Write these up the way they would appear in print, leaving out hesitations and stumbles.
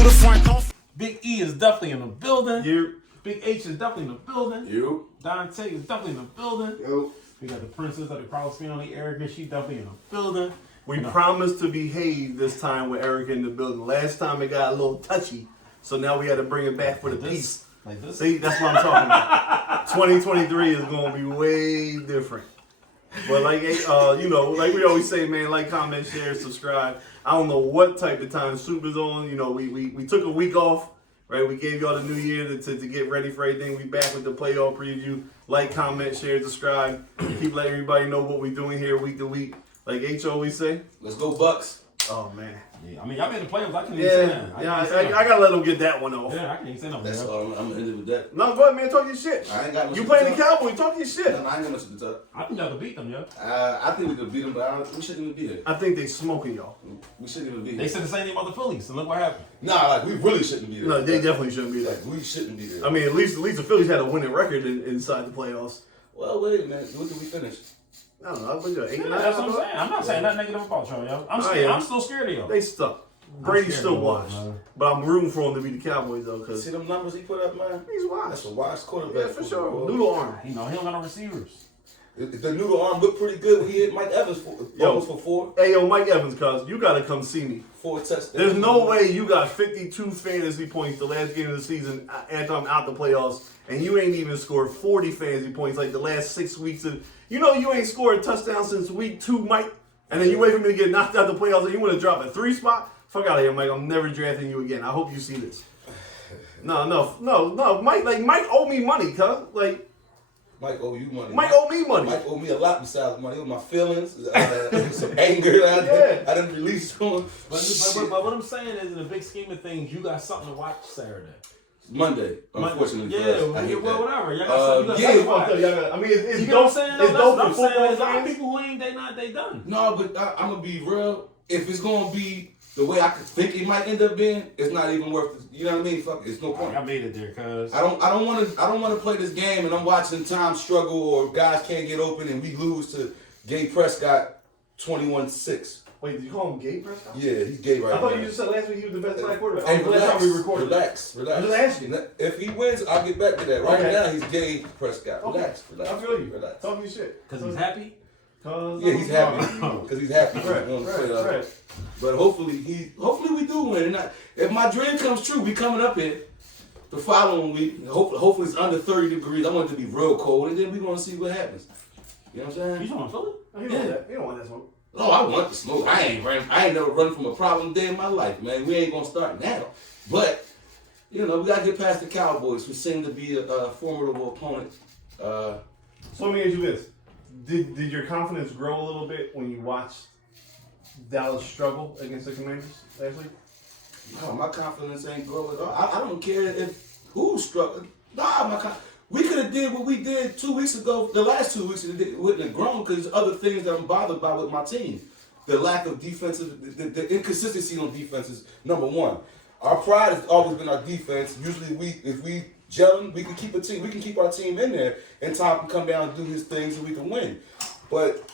to the front. Big E is definitely in the building. Big H is definitely in the building. Dante is definitely in the building. We got the princess of the Crossfit, Erica. She definitely in the building. We promised to behave this time with Erica in the building. Last time it got a little touchy, so now we had to bring it back for the peace. Like this? See, that's what I'm talking about. 2023 is going to be way different. But like, like we always say, man, like, comment, share, subscribe. I don't know what type of time Soupa's on. You know, we took a week off, right? We gave y'all the new year to get ready for everything. We back with the playoff preview. Like, comment, share, subscribe. Keep letting everybody know what we're doing here week to week. Like H always say, let's go Bucks. Oh man. Yeah, I mean, y'all made the playoffs. I can't even say that. I gotta let them get that one off. Yeah, I can't even say no. That's all. I'm gonna end it with that. No, go ahead, man. Talk your shit. I ain't got much. You playing the Cowboys? Talk your shit. No, I ain't got much to talk. I think y'all could beat them, yo. I think we could beat them, but we shouldn't even be there. I think they smoking y'all. We shouldn't even be there. They said the same thing about the Phillies, and look what happened. Nah, like we really shouldn't be there. No, they definitely shouldn't be there. Like we shouldn't be there. I mean, at least the Phillies had a winning record inside the playoffs. Well, wait a minute. What did we finish? I don't know. But That's what I'm saying. I'm not saying nothing negative about y'all, yo. I'm still scared of y'all. They stuck. Brady still washed. But I'm rooting for him to be the Cowboys, though. Cause see them numbers he put up, man? He's washed. That's a washed quarterback. Yeah, for sure. Noodle arm. You know, he don't got no receivers. The noodle arm looked pretty good when he hit Mike Evans almost for 4. Hey, yo, Mike Evans, cuz, you got to come see me. 4 touchdowns. There's no way you got 52 fantasy points the last game of the season after I'm out the playoffs, and you ain't even scored 40 fantasy points like the last 6 weeks. You ain't scored a touchdown since week 2, Mike, and then you wait for me to get knocked out the playoffs and you want to drop a 3 spot? Fuck out of here, Mike. I'm never drafting you again. I hope you see this. No. Mike owe me money, cuz. Like, Mike owe you money. Mike owe me money. Mike owe me a lot besides money. It was my feelings, some anger I didn't release from. But what I'm saying is, in the big scheme of things, you got something to watch Saturday. Monday, unfortunately. Whatever. Y'all got something to watch. I mean, it's you know what I'm saying? It's dope. I'm saying there's a lot of people who they done. No, but I'm gonna be real. If it's gonna be the way I could think it might end up being, it's not even worth it. You know what I mean? Fuck, it's no point. I made it there, cuz. I don't want to play this game and I'm watching Tom struggle or guys can't get open and we lose to Gay Prescott 21-6. Wait, did you call him Gay Prescott? Yeah, he's gay right now. I thought you just said last week he was the best black quarterback. Hey, last time we recorded. Relax. I'm just asking. If he wins, I'll get back to that. Right now, he's Gay Prescott. Relax. I feel you. Relax. Talk your shit. Because he's happy? Yeah, he's happy. Because he's happy. Right. But hopefully we do win. And if my dream comes true, we coming up here the following week. Hopefully it's under 30 degrees. I want it to be real cold, and then we're going to see what happens. You know what I'm saying? You don't want Philly? No, he don't want that smoke. No, I want the smoke. I ain't never run from a problem day in my life, man. We ain't going to start now. But, we got to get past the Cowboys, who seem to be a formidable opponent. So let me ask you this. Did your confidence grow a little bit when you watched Dallas struggle against the Commanders last week? No, my confidence ain't grow at all. I don't care if who struggled. We could have did what we did 2 weeks ago. The last 2 weeks it wouldn't have grown because there's other things that I'm bothered by with my team. The lack of defensive, the inconsistency on defense is number one. Our pride has always been our defense. Usually if we gel, we can keep a team. We can keep our team in there, and Tom can come down and do his things, and we can win. But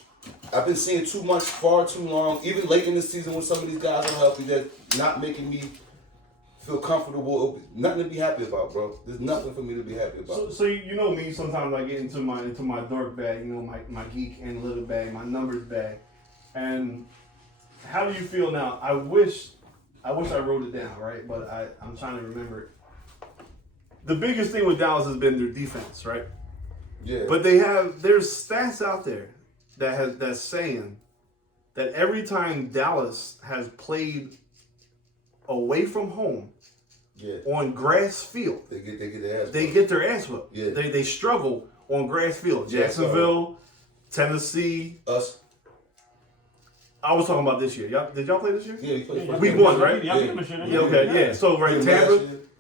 I've been seeing too much, far too long. Even late in the season, when some of these guys are healthy, that's not making me feel comfortable. Nothing to be happy about, bro. There's nothing for me to be happy about. So you know me. Sometimes I get into my dark bag, my geek analytic bag, my numbers bag. And how do you feel now? I wish I wrote it down, right? But I'm trying to remember it. The biggest thing with Dallas has been their defense, right? Yeah. But there's stats out there that's saying that every time Dallas has played away from home, on grass field, they get their ass. They get their ass whooped. Yeah. They struggle on grass field. Jacksonville, Tennessee. Us. I was talking about this year. Did y'all play this year? Yeah, we played. Week 1, right? Yeah. So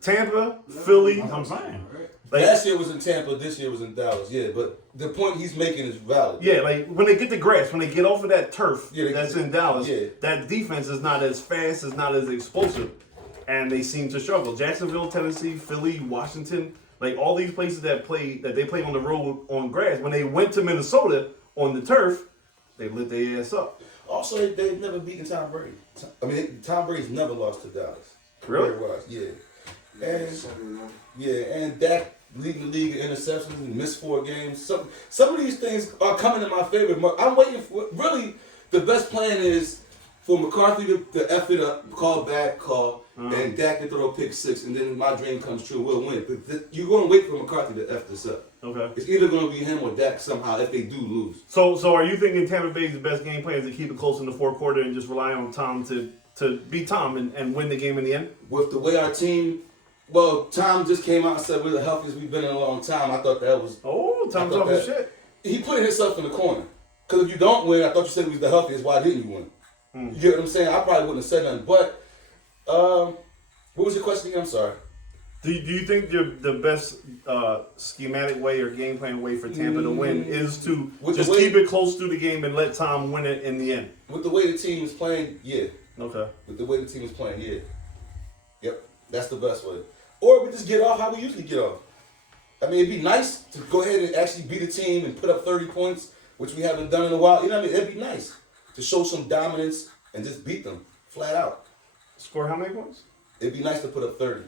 Tampa, Philly. That's what I'm saying. Last year was in Tampa, this year was in Dallas. Yeah, but the point he's making is valid. Yeah, like when they get the grass, when they get off of that turf that's in Dallas, yeah. that defense is not as fast, is not as explosive, and they seem to struggle. Jacksonville, Tennessee, Philly, Washington, like all these places that they play on the road on grass. When they went to Minnesota on the turf, they lit their ass up. Also, they've never beaten Tom Brady. I mean, Tom Brady's never lost to Dallas. Really? Yeah. And Dak leading the league in interceptions and missed 4 games. Some of these things are coming in my favor. I'm waiting for, really, the best plan is for McCarthy to F it up, call, and Dak to throw a pick 6, and then my dream comes true. We'll win. But you're going to wait for McCarthy to F this up. Okay. It's either going to be him or Dak somehow if they do lose. So are you thinking Tampa Bay's best game plan is to keep it close in the fourth quarter and just rely on Tom to beat Tom and win the game in the end? With the way our team, well, Tom just came out and said we're the healthiest we've been in a long time. I thought that was... Oh, Tom's off his shit. He put himself in the corner. Because if you don't win, I thought you said we was the healthiest. Why didn't you win? You get what I'm saying? I probably wouldn't have said nothing. But, what was your question again? I'm sorry. Do you think the best schematic way or game plan way for Tampa to win is to just keep it close through the game and let Tom win it in the end? With the way the team is playing, yeah. Okay. With the way the team is playing, yeah. Yep, that's the best way. Or we just get off how we usually get off. I mean, it'd be nice to go ahead and actually beat a team and put up 30 points, which we haven't done in a while. You know what I mean? It'd be nice to show some dominance and just beat them flat out. Score how many points? It'd be nice to put up 30.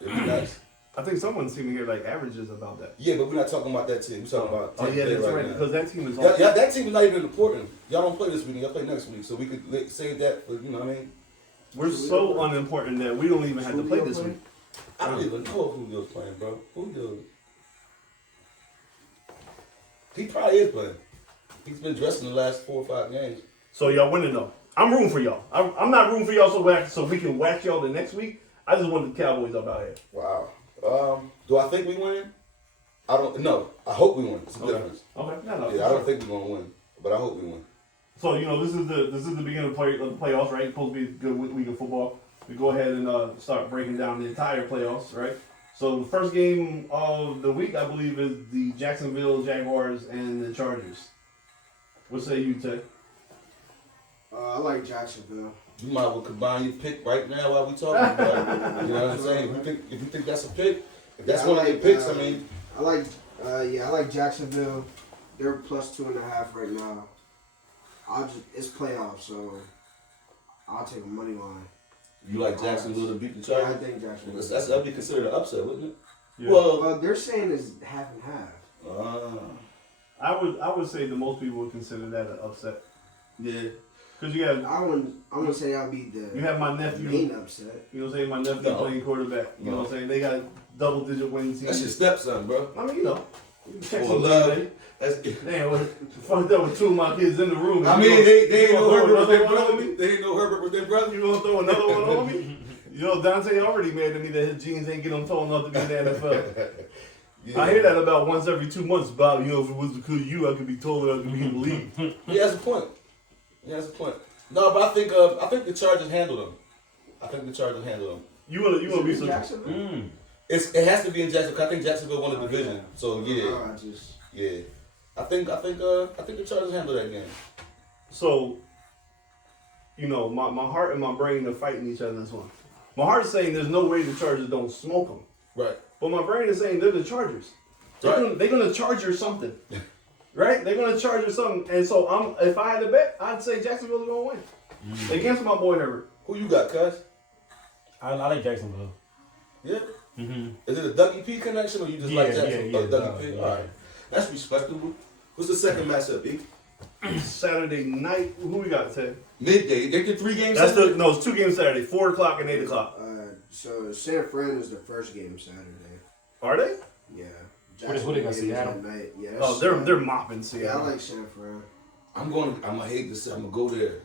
It'd be nice. I think someone seemed to hear like averages about that. Yeah, but we're not talking about that team. We're talking about Tampa Bay right right, now. because that team is that team is not even important. Y'all don't play this week. Y'all play next week. So we could save that for, you know what I mean? We're so unimportant that we don't even have to play this week. I don't even know who Julio's playing, bro. Who does? He probably is playing. He's been dressed in the last 4 or 5 games. So y'all winning though. I'm rooting for y'all. I'm not rooting for y'all so we can whack y'all the next week. I just want the Cowboys up out here. Wow. Do I think we win? I don't know. I hope we win. It's a difference. Okay. Yeah, I don't think we're gonna win, but I hope we win. So this is the beginning of the playoffs, right? It's supposed to be a good week of football. We go ahead and start breaking down the entire playoffs, right? So the first game of the week, I believe, is the Jacksonville Jaguars and the Chargers. What say you, Tay? I like Jacksonville. You might well combine your pick right now while we talking about it. You know what I'm saying? If you think that's a pick, if that's one of your picks, I mean. I like Jacksonville. They're plus 2.5 right now. It's playoffs, so I'll take a money line. You like Jacksonville to beat the Chargers? Yeah, I think Jacksonville. That'd be considered an upset, wouldn't it? Yeah. Well, they're saying it's half and half. I would say that most people would consider that an upset. Yeah. Because you have, I wouldn't say that'll be the. You have my nephew. Main upset. You know what I'm saying? My nephew playing quarterback. You know what I'm saying? They got double-digit wins. That's your stepson, bro. I mean, you know. For love. That's damn. Fucked up with 2 of my kids in the room. I mean, they ain't know Herbert was their brother. They ain't know Herbert was their brother. You gonna throw another one on me? You know, Dante already mad at me that his genes ain't get him tall enough to be in the NFL. Yeah. I hear that about once every 2 months, Bob. You know, if it was because of you, I could be taller, I could be in the league. Yeah, that's a point. No, but I think the Chargers handled them. You wanna be some Jacksonville? It has to be in Jacksonville. I think Jacksonville won the division. So yeah. I think the Chargers handled that game. So, you know, my heart and my brain are fighting each other in this one. My heart's saying there's no way the Chargers don't smoke them. Right. But my brain is saying they're the Chargers. They're gonna charge you something. Right? They're gonna charge you something. And so if I had to bet, I'd say Jacksonville's gonna win. Against my boy Herbert. Who you got, cuz? I like Jacksonville. Yeah? Mm-hmm. Is it a Dougie P connection or you just like Jacksonville? Dougie P? All right. That's respectable. What's the second matchup, B? Saturday night. Who we got, Ted? Midday. They get 3 games Saturday? No, it's 2 games Saturday. 4 o'clock and 8 o'clock. So San Fran is the first game Saturday. Are they? Yeah. What they got, Seattle? Yeah, they're mopping Seattle. Yeah, I like San Fran. I'm gonna hate to say I'm gonna go there.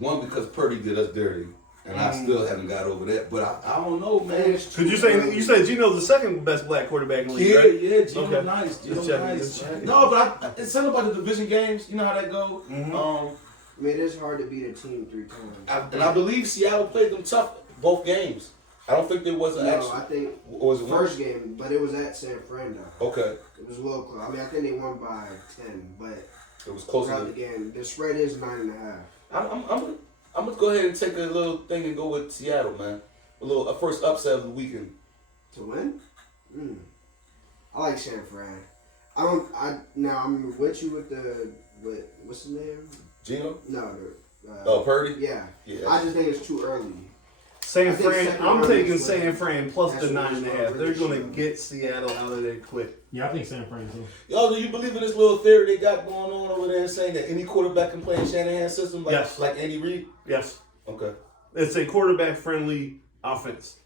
One, because Purdy did us dirty. And I still haven't got over that. But I don't know, man. Could you say Geno's the second best black quarterback in the league, right? Yeah, Geno's nice. Geno's nice. No, but it's something about the division games. You know how that goes. Mm-hmm. I mean, it's hard to beat a team 3 times. And I believe Seattle played them tough both games. I don't think there was an actual. I think was the first game, but it was at San Fran though. Okay. It was a little close. I mean, I think they won by 10, but it was close throughout the game. The spread is 9.5. I'm gonna go ahead and take a little thing and go with Seattle, man. A first upset of the weekend. To win? I like San Fran. I'm with you with what's his name? Geno? No. Purdy? Yeah. I just think it's too early. San Fran. I'm taking San Fran plus the 9.5. They're gonna get Seattle out of there quick. Yeah, I think San Fran too. Yo, do you believe in this little theory they got going on over there, saying that any quarterback can play in Shanahan's system, like Andy Reid? Yes. Okay. It's a quarterback-friendly offense.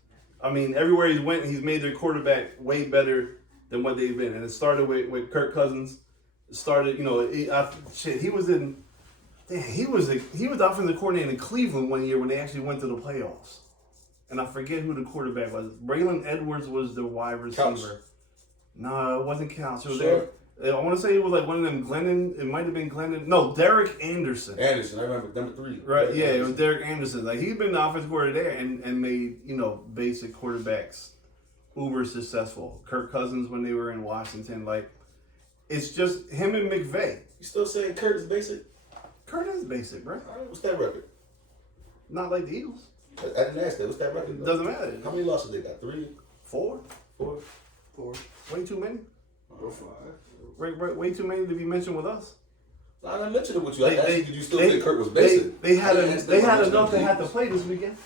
I mean, everywhere he went, he's made their quarterback way better than what they've been. And it started with Kirk Cousins. It started, he was in. He was the offensive coordinator in Cleveland one year when they actually went to the playoffs. And I forget who the quarterback was. Braylon Edwards was the wide receiver. Couch. No, it wasn't Couch. It was Sure. I want to say it was like one of them Glennon. It might have been Glennon. No, Derek Anderson. Anderson, I remember number 3. Right, yeah, it was Derek Anderson. Like, he's been the offensive coordinator there and made, basic quarterbacks uber successful. Kirk Cousins when they were in Washington. Like, it's just him and McVay. You still saying Kurt is basic? Kurt is basic, bro. What's that record? Not like the Eagles. I didn't ask that. What's that record? It doesn't matter. How many losses they got? 3? 4? 4? Way too many. Or 5. Way too many to be mentioned with us. I didn't mention it with you. I asked you, did you still think Kurt was basic? They had enough to have to play this weekend.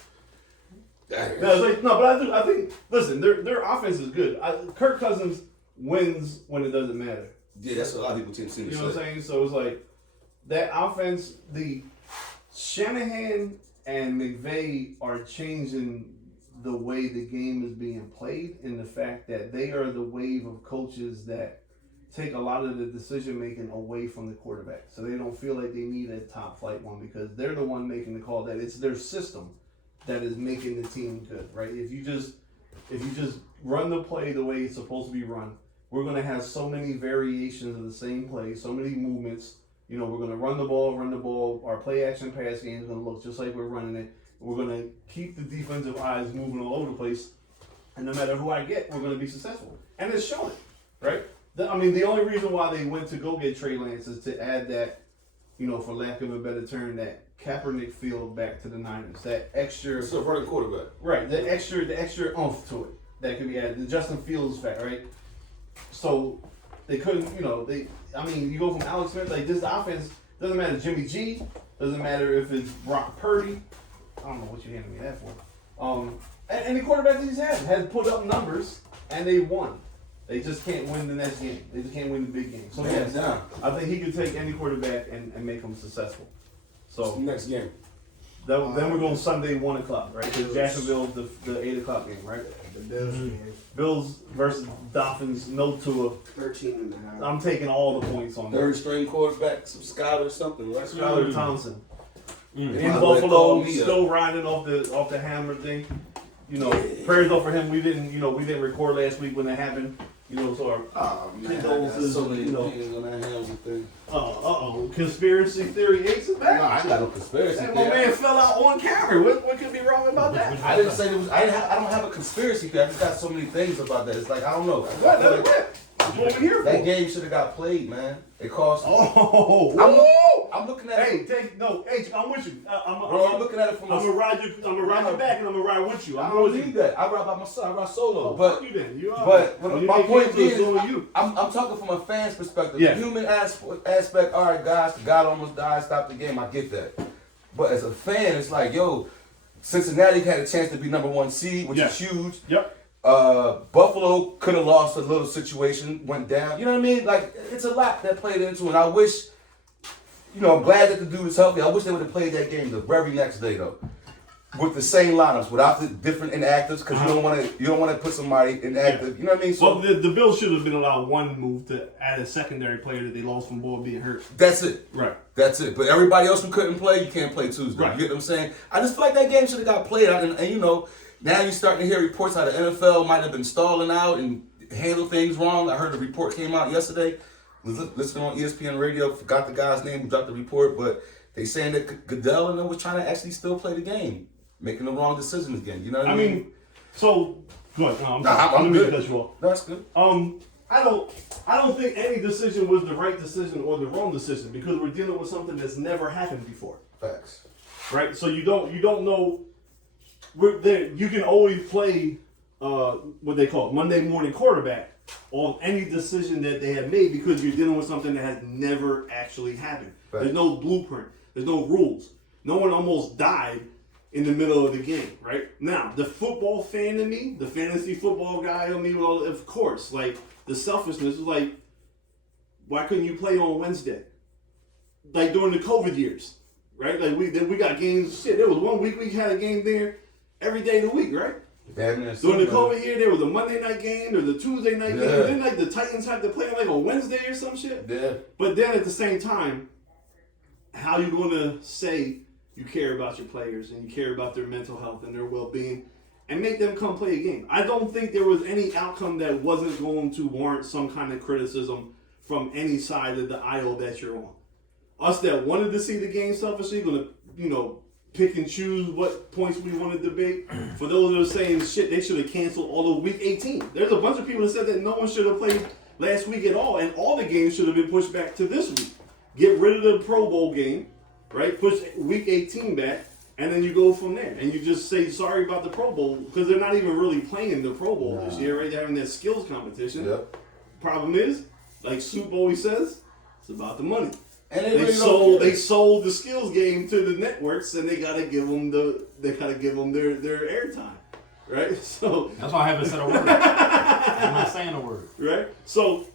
But I think. Listen, their offense is good. Kirk Cousins wins when it doesn't matter. Yeah, that's what a lot of people seem to say. You know what I'm saying? So it's like that offense. The Shanahan and McVay are changing the way the game is being played, and the fact that they are the wave of coaches that take a lot of the decision making away from the quarterback, so they don't feel like they need a top flight one because they're the one making the call. That it's their system that is making the team good, right? If you just run the play the way it's supposed to be run, we're gonna have so many variations of the same play, so many movements. We're gonna run the ball. Our play action pass game is gonna look just like we're running it. We're gonna keep the defensive eyes moving all over the place, and no matter who I get, we're gonna be successful. And it's showing, right? The only reason why they went to go get Trey Lance is to add that, for lack of a better term, that Kaepernick feel back to the Niners. That extra, Still running quarterback, right? The extra oomph to it that could be added. The Justin Fields fact, right? So they couldn't, you go from Alex Smith, like this offense doesn't matter. Jimmy G doesn't matter if it's Brock Purdy. I don't know what you handed me that for. Any quarterback that he's had put up numbers and they won. They just can't win the next game. They just can't win the big game. So yes, I think he could take any quarterback and make them successful. So next game. Then we're going Sunday 1:00, right? Because Jacksonville's the 8:00 game, right? The Bills game. Bills versus Dolphins, no Tua. 13.5. I'm taking all the points on that. Third string quarterback, some Scott or something, right? Skylar Thompson. In By the way, Buffalo, call me still riding off the hammer thing. Prayers up for him. We didn't record last week when that happened. So our condolences. So many opinions on that Hamilton thing. Conspiracy theory H is back. No, I ain't got no conspiracy That theory. my man fell out on camera. What could be wrong about that? I didn't say there was. I don't have a conspiracy theory. I just got so many things about that. It's like I don't know. What? Let it rip. That's what we're here for. That game should have got played, man. It cost. Oh, I'm looking at it. I'm with you. I'm looking at it from. I'm gonna ride you back, and I'm gonna ride with you. I don't need that. I ride by myself. I ride solo. Fuck you then. You are. But my point is, is, I'm talking from a fan's perspective. Yeah. The human aspect. All right, guys, God almost died. Stop the game. I get that. But as a fan, it's like, yo, Cincinnati had a chance to be number 1 seed, which is huge. Yep. Buffalo could have lost a little situation, went down. You know what I mean? Like, it's a lot that played into it. And I wish, I'm glad that the dude is healthy. I wish they would have played that game the very next day, though. With the same lineups, without the different inactives, because you don't want to put somebody inactive. You know what I mean? So the Bills should have been allowed one move to add a secondary player that they lost from Boyd being hurt. That's it. Right. That's it. But everybody else who couldn't play, you can't play Tuesday. Right. You get what I'm saying? I just feel like that game should have got played. And now you're starting to hear reports how the NFL might have been stalling out and handle things wrong. I heard a report came out yesterday. Was listening on ESPN radio. Forgot the guy's name who dropped the report, but they saying that Goodell and them was trying to actually still play the game, making the wrong decisions again. You know what I mean? So good. No, I'm good. Cut you off. That's good. I don't think any decision was the right decision or the wrong decision because we're dealing with something that's never happened before. Facts. Right. So you don't know. We're there. You can always play what they call Monday morning quarterback on any decision that they have made because you're dealing with something that has never actually happened. Right. There's no blueprint. There's no rules. No one almost died in the middle of the game, right? Now, the football fan in me, the fantasy football guy in me, well, of course, like, the selfishness is like, why couldn't you play on Wednesday? Like, during the COVID years, right? Like, we got games, shit, there was 1 week we had a game there every day of the week, right? During the COVID year, there was a Monday night game, there was a Tuesday night game, then, like, the Titans had to play, like, on Wednesday or some shit. Yeah. But then, at the same time, how you going to say you care about your players and you care about their mental health and their well-being and make them come play a game? I don't think there was any outcome that wasn't going to warrant some kind of criticism from any side of the aisle that you're on. Us that wanted to see the game selfishly, going to, you know, pick and choose what points we want to debate. For those that are saying, shit, they should have canceled all of week 18. There's a bunch of people that said that no one should have played last week at all, and all the games should have been pushed back to this week. Get rid of the Pro Bowl game, right? Push week 18 back, and then you go from there. And you just say sorry about the Pro Bowl, because they're not even really playing the Pro Bowl this year, right? They're having that skills competition. Yep. Problem is, like Soupa always says, it's about the money. And they sold the skills game to the networks, and they gotta give them their airtime, right? So that's why I haven't said a word. I'm not saying a word, right? So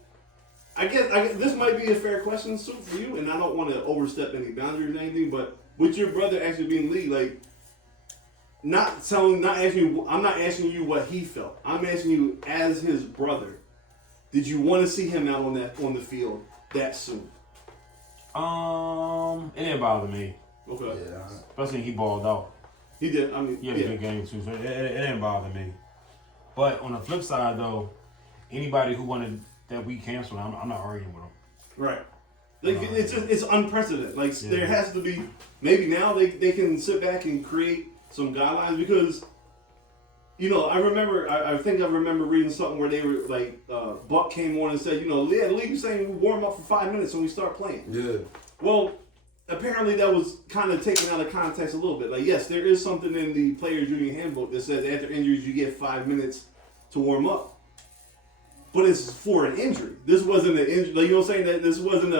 I guess this might be a fair question, Soup, for you, and I don't want to overstep any boundaries or anything, but with your brother actually being lead, like I'm not asking you what he felt. I'm asking you as his brother, did you want to see him out on the field that soon? It didn't bother me. Okay. Yeah. Especially when he balled out. He did. I mean, he had a good game too, so it didn't bother me. But on the flip side, though, anybody who wanted that week canceled, I'm not arguing with them. Right. Like it's unprecedented. Like there has to be, maybe now they can sit back and create some guidelines, because you know, I think I remember reading something where they were like, Buck came on and said, you know, the league is saying we warm up for 5 minutes and we start playing. Yeah. Well, apparently that was kind of taken out of context a little bit. Like, yes, there is something in the Players Union handbook that says after injuries you get 5 minutes to warm up. But it's for an injury. This wasn't an injury. Like, you know what I'm saying? That this wasn't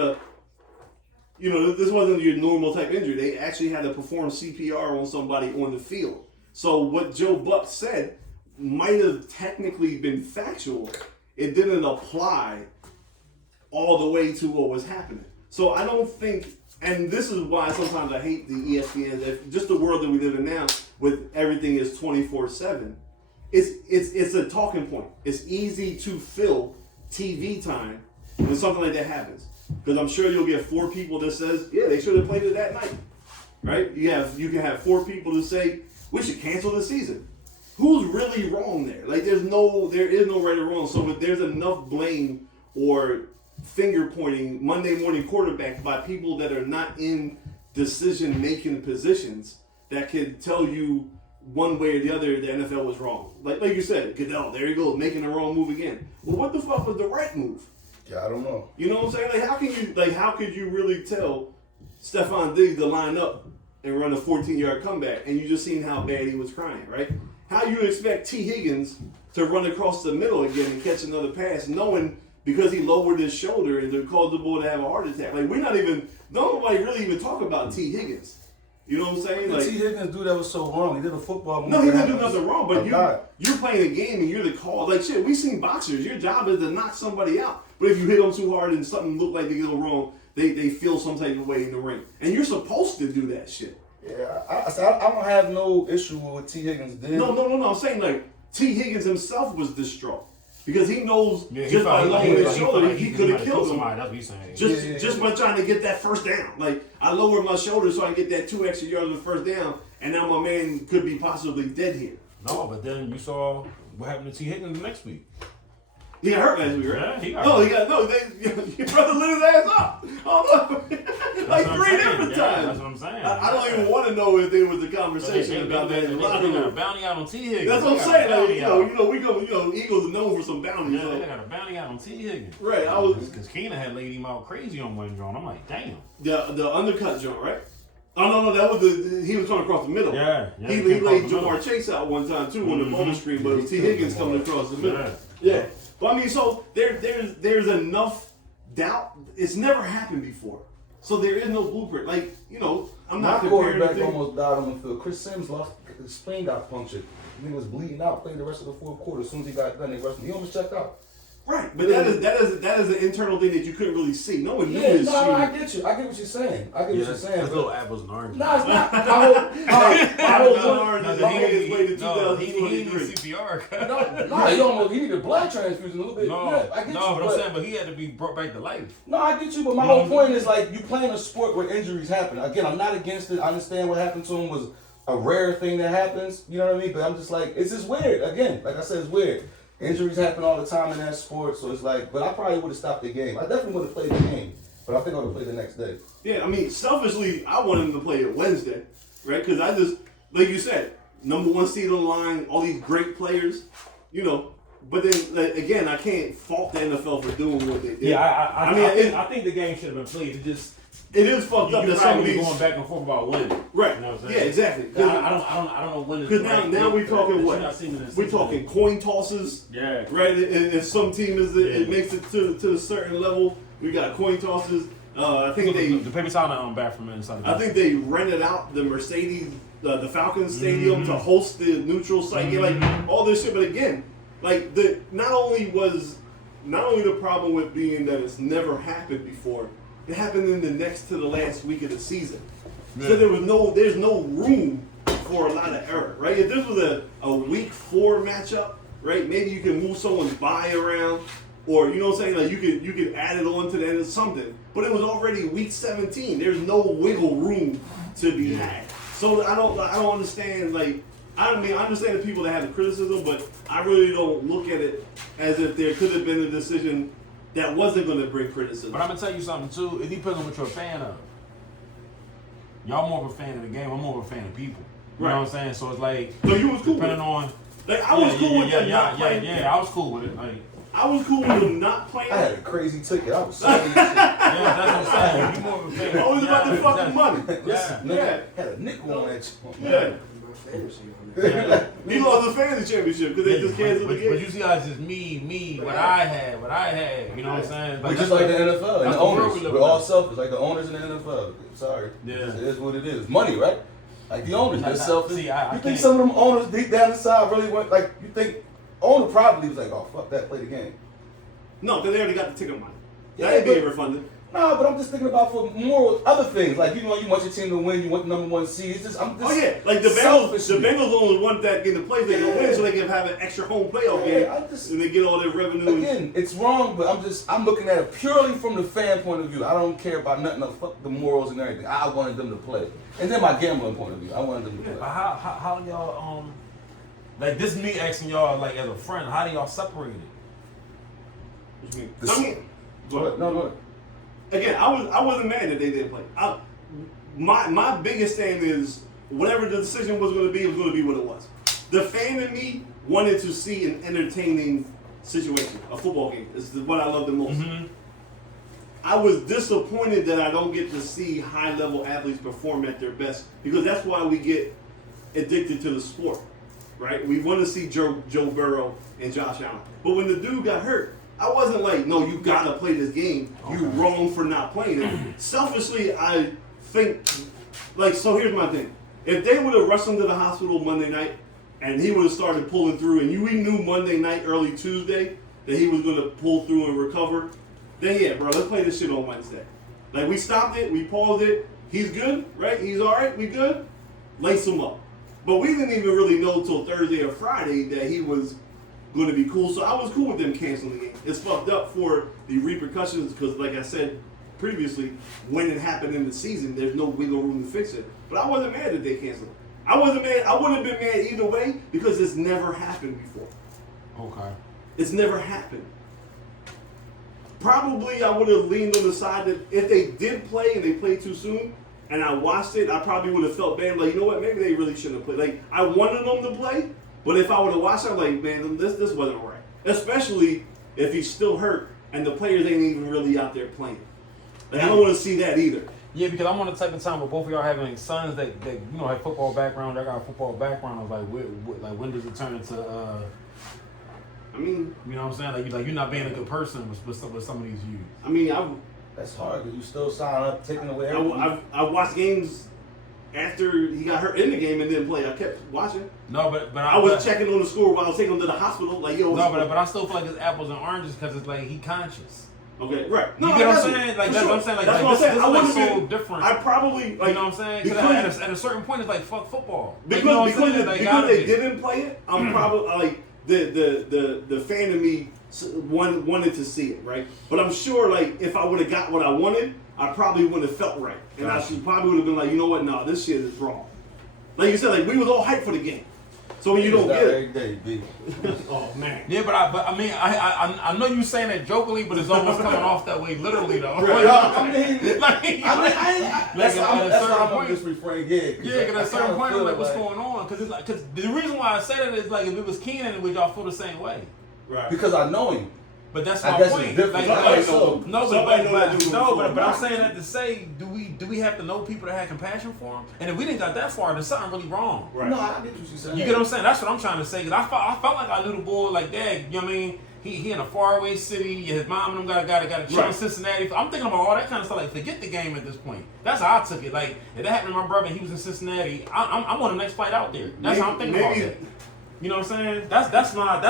this wasn't your normal type injury. They actually had to perform CPR on somebody on the field. So what Joe Buck said might have technically been factual. It didn't apply all the way to what was happening. So I don't think, and this is why sometimes I hate the ESPN, just the world that we live in now, with everything is 24/7. It's a talking point. It's easy to fill TV time when something like that happens, because I'm sure you'll get 4 people that says, yeah, they should have played it that night, right? You can have 4 people to say we should cancel the season. Who's really wrong there? Like there is no right or wrong. So if there's enough blame or finger pointing Monday morning quarterback by people that are not in decision making positions that could tell you one way or the other the NFL was wrong. Like you said, Goodell, there you go, making the wrong move again. Well, what the fuck was the right move? Yeah, I don't know. You know what I'm saying? Like how could you really tell Stephon Diggs to line up and run a 14-yard comeback, and you just seen how bad he was crying, right? How you expect T. Higgins to run across the middle again and catch another pass, knowing because he lowered his shoulder and it caused the boy to have a heart attack? Like nobody really even talk about T. Higgins. You know what I'm saying? Like T. Higgins do that was so wrong. He did a football move. No, he didn't do nothing wrong. But you're playing a game and you're the call. Like shit, we seen boxers. Your job is to knock somebody out. But if you hit them too hard and something look like they go wrong, they feel some type of way in the ring, and you're supposed to do that shit. Yeah, I don't have no issue with what T. Higgins did. No. I'm saying like T. Higgins himself was distraught because he knows just by lowering his shoulder he could have killed somebody. That's what he's saying. Just by trying to get that first down. Like I lowered my shoulder so I can get that 2 extra yards of first down, and now my man could be possibly dead here. No, but then you saw what happened to T. Higgins the next week. He got hurt last week, right? Yeah, he got hurt. Your brother lit his ass up. Oh, no. Like 3 different times. That's what I'm saying. I don't even want to know if there was a conversation about that in the locker room. They got a bounty out on T. Higgins. That's what I'm saying. Like, we go, Eagles are known for some bounties. Yeah, they got a bounty out on T. Higgins. Right. Because Keena had laid him out crazy on one joint. I'm like, damn. The undercut joint, right? Oh, no, that was he was coming across the middle. Yeah. He laid Jamar Chase out one time, too, on the bonus screen, but it was T. Higgins coming across the middle. Yeah. But I mean, so there's enough doubt. It's never happened before. So there is no blueprint. Like, I'm My not comparing quarterback the almost died on the field. Chris Sims lost his spleen, got punctured. He was bleeding out, played the rest of the fourth quarter. As soon as he got done, they rushed him. He almost checked out. Right, but that is an internal thing that you couldn't really see. No one knew his shoe. I get you. I get what you're saying. I get what you're saying. It's little apples and oranges. No, it's not. He needed CPR. He needed a blood transfusion a little bit. No, I get you, but I'm saying, but he had to be brought back to life. No, I get you, but my whole point is like you playing a sport where injuries happen. Again, I'm not against it. I understand what happened to him was a rare thing that happens. You know what I mean? But I'm just like, it's just weird. Again, like I said, it's weird. Injuries happen all the time in that sport, so it's like, but I probably would have stopped the game. I definitely would have played the game, but I think I would have played the next day. Yeah, I mean, selfishly, I wanted him to play it Wednesday, right? Because I just, like you said, number one seed on the line, all these great players, you know. But then, like, again, I can't fault the NFL for doing what they did. Yeah, I think the game should have been played. It is fucked up that some of these going back and forth about winning. Right. You know what I'm yeah, saying? exactly. I don't know when. Because now we're talking what? We're talking coin tosses. Yeah. Right. And some team it makes it to a certain level. We got coin tosses. I think the paper towel on back from inside. I think they rented out the Mercedes, the Falcons Stadium to host the neutral site. Like all this shit. But again, like not only the problem with being that it's never happened before. It happened in the next to the last week of the season. Yeah. So there's no room for a lot of error, right? If this was a week 4 matchup, right, maybe you can move someone's bye around, or you know what I'm saying, like you could add it on to the end of something. But it was already week 17. There's no wiggle room to be had. So I don't understand. Like I understand the people that have the criticism, but I really don't look at it as if there could have been a decision that wasn't going to bring criticism. But I'm going to tell you something, too. It depends on what you're a fan of. Y'all more of a fan of the game. I'm more of a fan of people. You know what I'm saying? So it's like, so you was cool depending on... Like, I was cool with them not playing. Yeah, I was cool with it. Like, I was cool with them not playing. I had a crazy ticket. I was selling shit. Yeah, that's what I'm saying. You more of a fan. I was about the fucking money. Yeah. Had a nickel on that. Yeah. He lost the fantasy championship because they just canceled the game. But you see how it's just me, what I had. You know what I'm saying? But just like the NFL and the owners. We're all selfish, like the owners in the NFL. Sorry. Yeah. It is what it is. Money, right? Like the owners, they're selfish. You think some of them owners deep down inside really want, like, you think owner probably was like, oh, fuck that, play the game. No, because they already got the ticket money. That ain't being refunded. No, but I'm just thinking about for more other things. Like, you know, you want your team to win, you want the number one seed. It's just, like the Bengals only want that get the play they can win so they can have an extra home playoff game and they get all their revenue. Again, it's wrong, but I'm looking at it purely from the fan point of view. I don't care about nothing else. Fuck the morals and everything. I wanted them to play. And then my gambling point of view, I wanted them to play. How do y'all, like this me asking y'all, like as a friend, how do y'all separate it? Go ahead. Again, I wasn't mad that they didn't play. My biggest thing is whatever the decision was going to be what it was. The fan in me wanted to see an entertaining situation, a football game. This is what I love the most. Mm-hmm. I was disappointed that I don't get to see high-level athletes perform at their best because that's why we get addicted to the sport, right? We want to see Joe Burrow and Josh Allen. But when the dude got hurt, I wasn't like, no, you gotta play this game. Okay. You wrong for not playing it. Selfishly, I think, like, so here's my thing. If they would have rushed him to the hospital Monday night and he would have started pulling through and we knew Monday night, early Tuesday, that he was going to pull through and recover, then yeah, bro, let's play this shit on Wednesday. Like, we stopped it, we paused it. He's good, right? He's all right, we good? Lace him up. But we didn't even really know till Thursday or Friday that he was going to be cool. So I was cool with them canceling the game. It's fucked up for the repercussions because, like I said previously, when it happened in the season, there's no wiggle room to fix it. But I wasn't mad that they canceled it. I wasn't mad. I wouldn't have been mad either way because it's never happened before. Okay. It's never happened. Probably I would have leaned on the side that if they did play and they played too soon, and I watched it, I probably would have felt bad. Like, you know what? Maybe they really shouldn't have played. Like, I wanted them to play, but if I would have watched it, I'm like, man, this wasn't right. Especially if he's still hurt and the players ain't even really out there playing. Like, I don't want to see that either. Yeah, because I'm on the type of time where both of y'all having sons that you know have football background. I got a football background. I was like, when does it turn into? I mean, you know what I'm saying? Like you're not being a good person with some of these youth. I mean, that's hard because you still sign up, taking away everything. I watched games after he got hurt in the game and didn't play. I kept watching. No, but I was checking on the score while I was taking him to the hospital. Like, yo. No, but I still feel like it's apples and oranges because it's like he conscious. Okay, right. No, you get what I'm saying? Like, that's what I'm saying. Like, that's what I'm saying. This is like so different. I probably, like, you know what I'm saying? Because at a certain point, it's like, fuck football. Because they didn't play it, I'm probably, like, the fan of me wanted to see it, right? But I'm sure, like, if I would have got what I wanted, I probably wouldn't have felt right. And I probably would have been like, you know what? No, this shit is wrong. Like you said, like, we was all hyped for the game. So when you don't get it, day, B. oh man. Yeah, but I mean, I know you saying that jokingly, but it's almost coming off that way, literally though. Right. I mean, that's how I'm gonna just refrain. Yeah, because at a certain point, I'm like, what's going on? Because it's like, because the reason why I say that is like, if it was Keenan, would y'all feel the same way? Right. Because I know him. But that's my point. Like, but I'm saying that to say, do we have to know people that had compassion for him? And if we didn't got that far, there's something really wrong. Right. No, I get what you're saying. You get what I'm saying? That's what I'm trying to say. Cause I felt like I knew the boy like that. You know what I mean? He in a faraway city. His mom and them got to chill in Cincinnati. I'm thinking about all that kind of stuff. Like, forget the game at this point. That's how I took it. Like, if that happened to my brother and he was in Cincinnati, I'm on the next flight out there. That's how I'm thinking about that. You know what I'm saying? That's my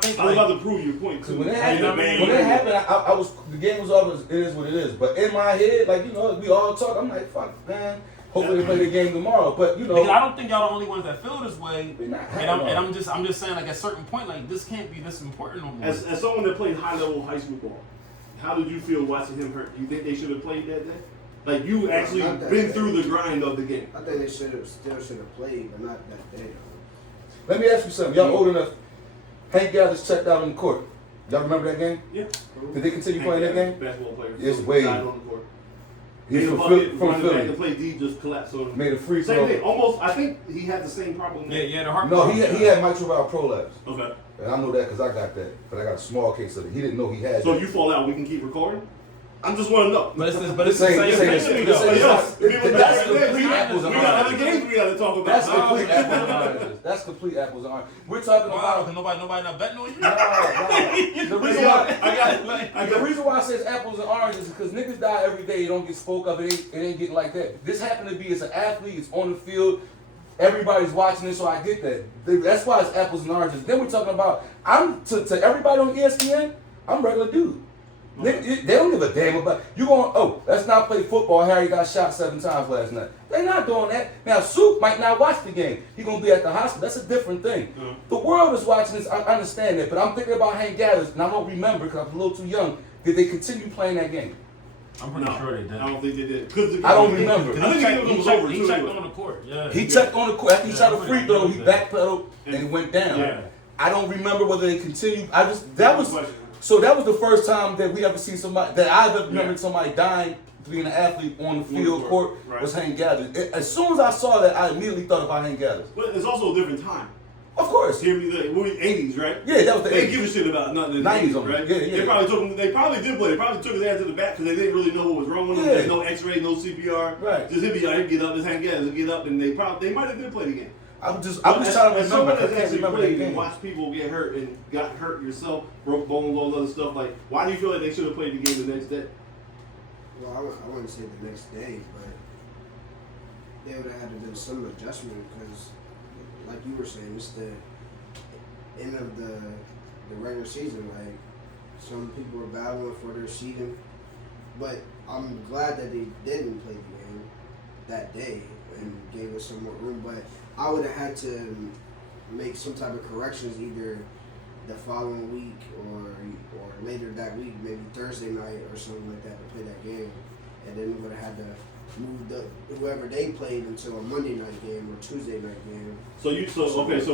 thinking. I was about to prove your point. When it happened, I was the game was over. It is what it is. But in my head, like, you know, we all talk. I'm like, fuck, man. Hopefully they play the game tomorrow. But you know, because I don't think y'all the only ones that feel this way. And I'm just saying, like, at a certain point, like, this can't be this important no more. As someone that played high level high school ball, how did you feel watching him hurt? Do you think they should have played that day? Like, you actually been through the grind of the game. I think they still should have played, but not that day. Let me ask you something. Y'all old enough? Hank Gathers checked out on the court. Y'all remember that game? Yeah. Did they continue playing that game? Basketball players. It's way. On the court. He's from Philly. Back to play D, just collapsed on him. Made a free throw. Same thing. Almost. I think he had the same problem. Yeah, the heart. No, he had mitral prolapse. Okay. And I know that because I got that, but I got a small case of it. He didn't know he had. So that. if you fall out, we can keep recording. I just want to know. But it's the same thing. That's complete apples and oranges. We got other games we got to talk about. That's complete apples and oranges. That's complete apples and oranges. We're talking about nobody not betting on you. No. The reason why I say it's apples and oranges is because niggas die every day. You don't get spoke of. It ain't getting like that. This happened to be as an athlete. It's on the field. Everybody's watching it, so I get that. That's why it's apples and oranges. Then we're talking about to everybody on ESPN. I'm a regular dude. They don't give a damn about you going. Oh, let's not play football. Harry got shot 7 times last night. They're not doing that. Now, Soup might not watch the game. He's gonna be at the hospital. That's a different thing. Mm-hmm. The world is watching this. I understand that, but I'm thinking about Hank Gathers, and I don't remember because I was a little too young. Did they continue playing that game? I'm pretty sure they did. I don't think they did. I don't remember. He checked on the court. Yeah. He checked on the court. After he shot a free throw, he backpedaled and went down. Yeah. I don't remember whether they continued. So that was the first time that we ever seen somebody, that I've ever remembered somebody dying being an athlete on the field court was Hank Gathers. As soon as I saw that, I immediately thought about Hank Gathers. But it's also a different time. Of course. Hear me, the 80s, right? Yeah, that was the 80s. They give a shit about nothing in the 90s, right? Yeah. They probably did play. They probably took his ass to the back because they didn't really know what was wrong with him. There's no X-ray, no CPR. Right. Just he'd get up, his Hank Gathers would get up, and they might have did play the game. I'm just trying to remember. Someone that's actually played and watched people get hurt and got hurt yourself, broke bones, all other stuff. Like, why do you feel like they should have played the game the next day? Well, I wouldn't say the next day, but they would have had to do some adjustment because, like you were saying, it's the end of the regular season. Like, some people are battling for their seeding, but I'm glad that they didn't play the game that day and gave us some more room. But I would have had to make some type of corrections either the following week or later that week, maybe Thursday night or something like that to play that game. And then we would have had to move whoever they played until a Monday night game or Tuesday night game. So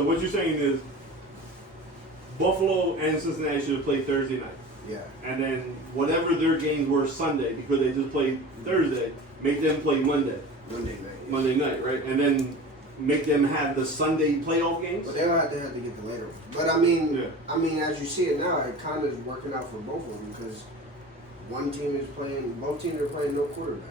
what you're saying is Buffalo and Cincinnati should have played Thursday night. Yeah. And then whatever their games were Sunday, because they just played Thursday, make them play Monday. Monday night, right? And then make them have the Sunday playoff games. But they'll have to get the later one. But I mean, as you see it now, it kind of is working out for both of them because both teams are playing no quarterbacks.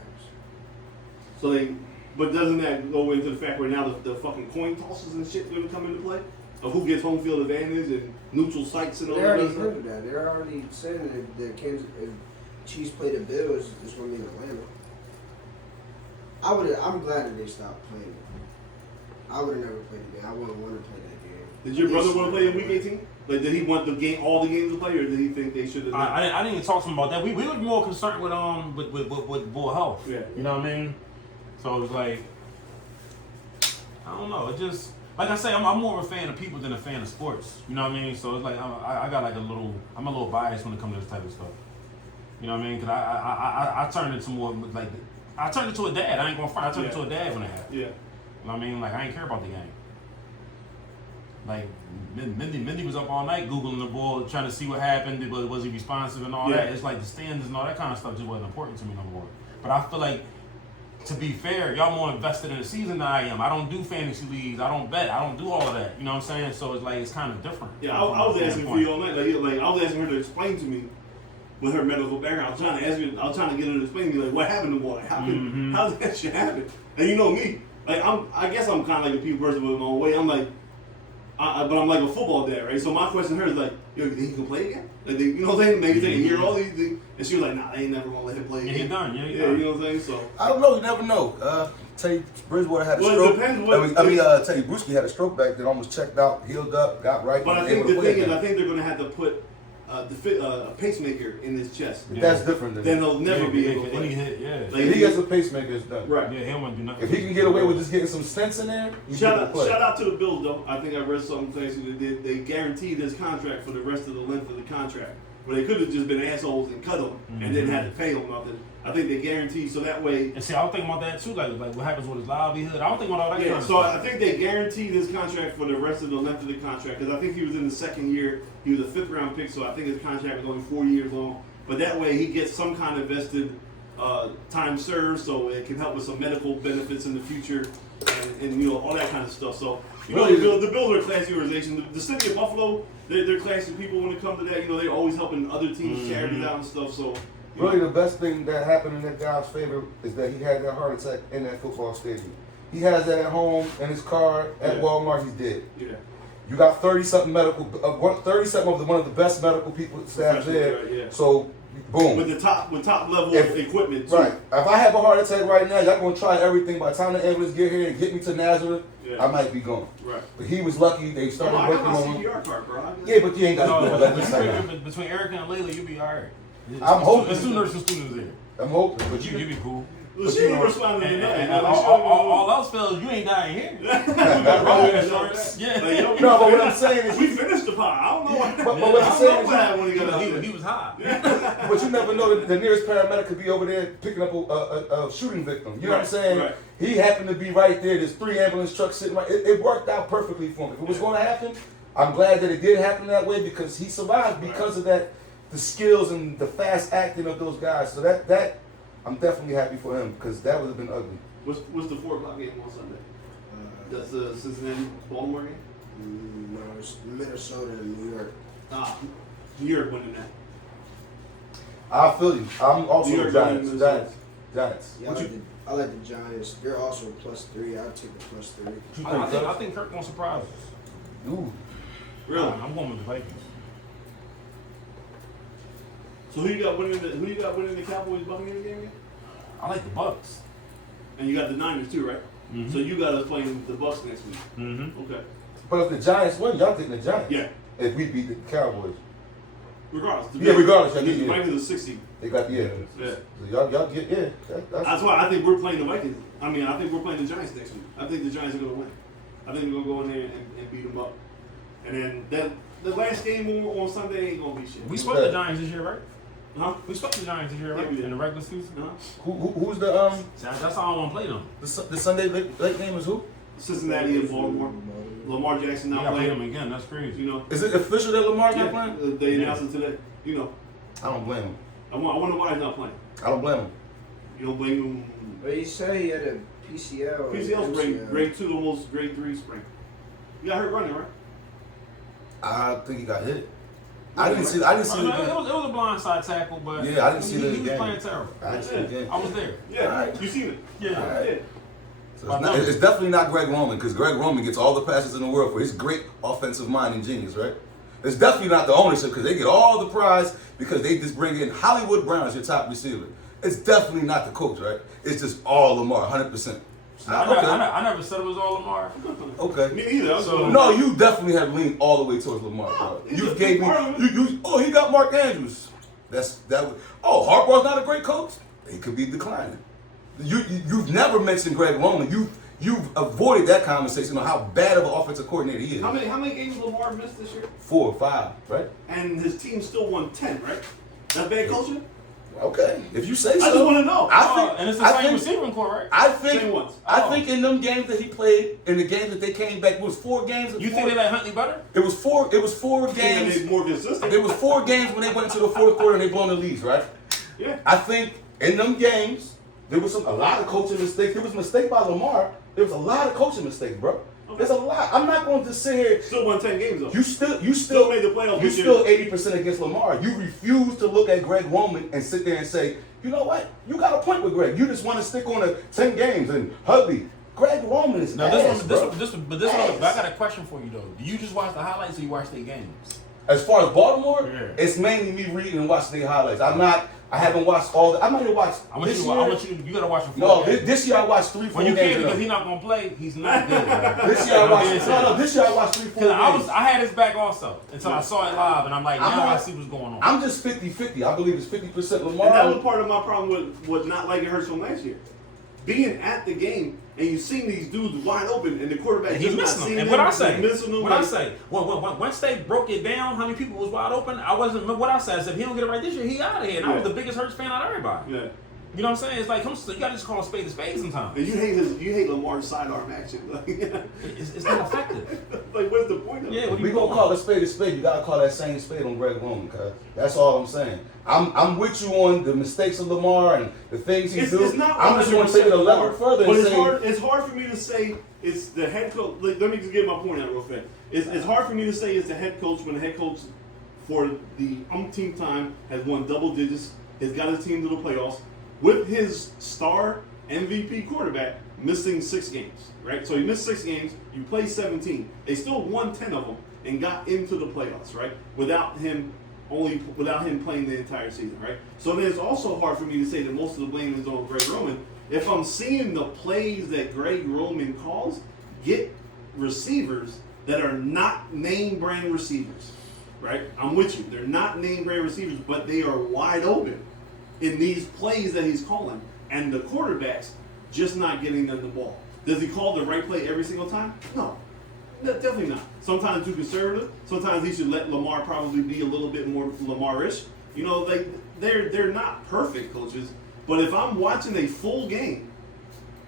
But doesn't that go into the fact where now the fucking coin tosses and shit going to come into play of who gets home field advantage and neutral sites and all that? They already heard of that. They're already saying that if Chiefs play the Bills, it's going to be in Atlanta. I'm glad that they stopped playing it. I would have never played the game. I wouldn't want to play that game. Did your brother want to play in Week 18? Like, did he want the game, all the games to play, or did he think they should have? I didn't even talk to him about that. We were more concerned with Bull Health. Yeah. You know what I mean? So it was like, I don't know. It just, like I say, I'm more of a fan of people than a fan of sports. You know what I mean? So it's like I got like I'm a little biased when it comes to this type of stuff. You know what I mean? Because I turned into more like I turned into a dad. I ain't gonna front. I turned into a dad when it happened. Yeah. You know what I mean? Like I ain't care about the game. Like Mindy was up all night googling the ball, trying to see what happened. Was he responsive and all that? It's like the stands and all that kind of stuff just wasn't important to me no more. But I feel like, to be fair, y'all more invested in the season than I am. I don't do fantasy leagues. I don't bet. I don't do all of that. You know what I'm saying? So it's like it's kind of different. Yeah, I was asking for you all night. Like I was asking her to explain to me with her medical background. I was trying to get her to explain to me like what happened to boy. How did that shit happen? And you know me, like I guess I'm kind of like a people person with my own way. I'm like. But I'm like a football dad, right? So my question to her is like, yo, you think he can play again? Like, you know what I'm saying? Maybe take a year, all these things. And she was like, nah, they ain't never gonna let him play again. Yeah, he done. Yeah, you know what I'm saying? So I don't know. You never know. Teddy Bridgewater had a Well, it stroke. depends what- Teddy Bruschi had a stroke back then, almost checked out, healed up, got right. But I was think able to the play thing is, again. I think they're gonna have to put a pacemaker in his chest. That's different than Then he'll never be able to Any play. hit, yeah. Like, If he gets a pacemaker, it's done. Right. Yeah, he don't want to do nothing. If he can get away with just getting some stents in there, he's Shout able to play. out to the Bills though. I think I read something saying they guaranteed his contract for the rest of the length of the contract. Where they could have just been assholes and cut him and then had to pay him nothing. I think they guaranteed so that way. And see, I was thinking about that too, like what happens with his livelihood. I don't think about all that kind Yeah, of so stuff. I think they guaranteed his contract for the rest of the length of the contract because I think he was in the second year. He was a 5th round pick, so I think his contract was only 4 years long. But that way he gets some kind of vested time served, so it can help with some medical benefits in the future and you know all that kind of stuff. So you know the Bills are a classy organization. The city of Buffalo, they're classy people when it comes to that. You know they're always helping other teams, charities out and stuff. So. Really, the best thing that happened in that guy's favor is that he had that heart attack in that football stadium. He has that at home, in his car, at Walmart, he's dead. Yeah. You got 30-something medical, 30-something of one of the best medical people staff there. Right, yeah. So, boom. With top level equipment too. Right. If I have a heart attack right now, y'all gonna try everything. By the time the ambulance get here and get me to Nazareth, I might be gone. Right. But he was lucky. They started I working got my on him. CPR card, bro. Yeah, but you ain't got to do that this time. No, between Erica and Layla, you'll be alright. I'm hoping. There's 2 nursing students there. I'm hoping. But you be cool. Well, she ain't responding to nothing. And all else fails, you ain't dying here. Yeah. No, but what I'm saying is, We finished the pod. I don't know what. But what I'm saying is, what happened when he got out there. He was high. but you never know that the nearest paramedic could be over there picking up a shooting victim. You know what I'm saying? Right. He happened to be right there. There's 3 ambulance trucks sitting right. It worked out perfectly for him. If it was going to happen, I'm glad that it did happen that way because he survived because of that, the skills and the fast acting of those guys. So that I'm definitely happy for him because that would have been ugly. What's the 4 o'clock game on Sunday? That's the Cincinnati-Baltimore game? No, it's Minnesota and New York. New York winning that. I feel you. I'm also New York Giants. Giants. Giants. Yeah, I like the Giants. They're also +3. I'll take a +3. I think Kirk gonna surprise us. Ooh. Really? I'm going with the Vikings. So who you got winning the Cowboys Buccaneers game again? I like the Bucks. And you got the Niners too, right? Mm-hmm. So you got us playing the Bucks next week. Mm-hmm. Okay. But if the Giants win, y'all taking the Giants. Yeah. If we beat the Cowboys. Regardless. The Vikings are 60. They got Yeah. So y'all get That's why I think we're playing the Vikings. I mean, I think we're playing the Giants next week. I think the Giants are going to win. I think we're going to go in there and beat them up. And then the last game on Sunday ain't going to be shit. We swept the Giants this year, right? Huh? We swept the Giants this year, right? Yeah, we did. In the regular season. Huh? Who's the That's how I want to play them. the Sunday late game is who? Cincinnati and Baltimore. Lamar Jackson We not gotta play them playing. again. That's crazy. You know. Is it official that Lamar's not Yeah, playing? they announced it today. You know. I don't blame him. I wonder why he's not playing. I don't blame him. You don't blame him. But you say he had a PCL. PCL sprain, grade 2 to almost grade 3 sprain. You got hurt running, right? I think he got hit. I didn't see the It game. was a blindside tackle, but Yeah, I didn't see the he was game. playing terrible. I didn't see the game. I was there. Yeah, Alright. you seen it. Yeah. Alright. Yeah. So it's definitely not Greg Roman because Greg Roman gets all the passes in the world for his great offensive mind and genius, right? It's definitely not the ownership because they get all the prize because they just bring in Hollywood Brown as your top receiver. It's definitely not the coach, right? It's just all Lamar, 100%. I never said it was all Lamar. Okay. Me either. No, you definitely have leaned all the way towards Lamar. Bro. You gave me. Oh, he got Mark Andrews. Harbaugh's not a great coach. He could be declining. You've never mentioned Greg Roman. You've avoided that conversation on how bad of an offensive coordinator he is. How many games Lamar missed this year? 4 or 5, right? And his team still won 10, right? That's bad coaching? Okay, if you say so. I just want to know. And it's the same receiving core, right? I think in them games that he played, in the games that they came back, it was 4 games. You think they let Huntley better? It was four games. They're more consistent. It was 4 games when they went into the fourth quarter and they blown the leads, right? Yeah. I think in them games there was a lot of coaching mistakes. There was a mistake by Lamar. There was a lot of coaching mistakes, bro. There's a lot. I'm not going to sit here. Still won 10 games though. You still made the playoffs. You still 80% against Lamar. You refuse to look at Greg Roman and sit there and say, you know what? You got a point with Greg. You just want to stick on the 10 games and Hudley. Greg Roman is ass, bro. I got a question for you though. Do you just watch the highlights or you watch their games? As far as Baltimore, Yeah. it's mainly me reading and watching their highlights. I haven't watched all the. I might have watched this year. You gotta watch them. No, this year I watched 3-4 When you games. can't because he's not gonna play, he's not good. Bro. This year I watched. This year I watched 3-4 games. I had his back also until I saw it live, and I'm like, now I see what's going on. I'm just 50-50. I believe it's 50% Lamar. And that was part of my problem with not liking Hurts from last year. Being at the game and you seen these dudes wide open and the quarterback he's just not missing seeing them. And them, what I say, once they broke it down, how many people was wide open, I wasn't. What I said, if he don't get it right this year, he out of here. And I was the biggest Hurts fan out of everybody. Yeah. You know what I'm saying? It's like, you gotta just call a spade sometimes. And you hate Lamar's sidearm action. It's not effective. Like, what's the point of it? We gonna call a spade a spade. You gotta call that same spade on Greg Roman, cuz. That's all I'm saying. I'm with you on the mistakes of Lamar and the things he do. I'm just gonna take it a level further and say it's hard for me to say it's the head coach. Let me just get my point out real fast. It's hard for me to say it's the head coach when the head coach for the umpteenth time has won double digits, has got his team to the playoffs, with his star MVP quarterback missing 6 games, right? So he missed 6 games, you play 17. They still won 10 of them and got into the playoffs, right? Without him playing the entire season, right? So then it's also hard for me to say that most of the blame is on Greg Roman. If I'm seeing the plays that Greg Roman calls get receivers that are not name brand receivers, right? I'm with you. They're not name brand receivers, but they are wide open in these plays that he's calling, and the quarterback's just not getting them the ball. Does he call the right play every single time? No, definitely not. Sometimes too conservative. Sometimes he should let Lamar probably be a little bit more Lamar-ish. You know, they're not perfect coaches, but if I'm watching a full game,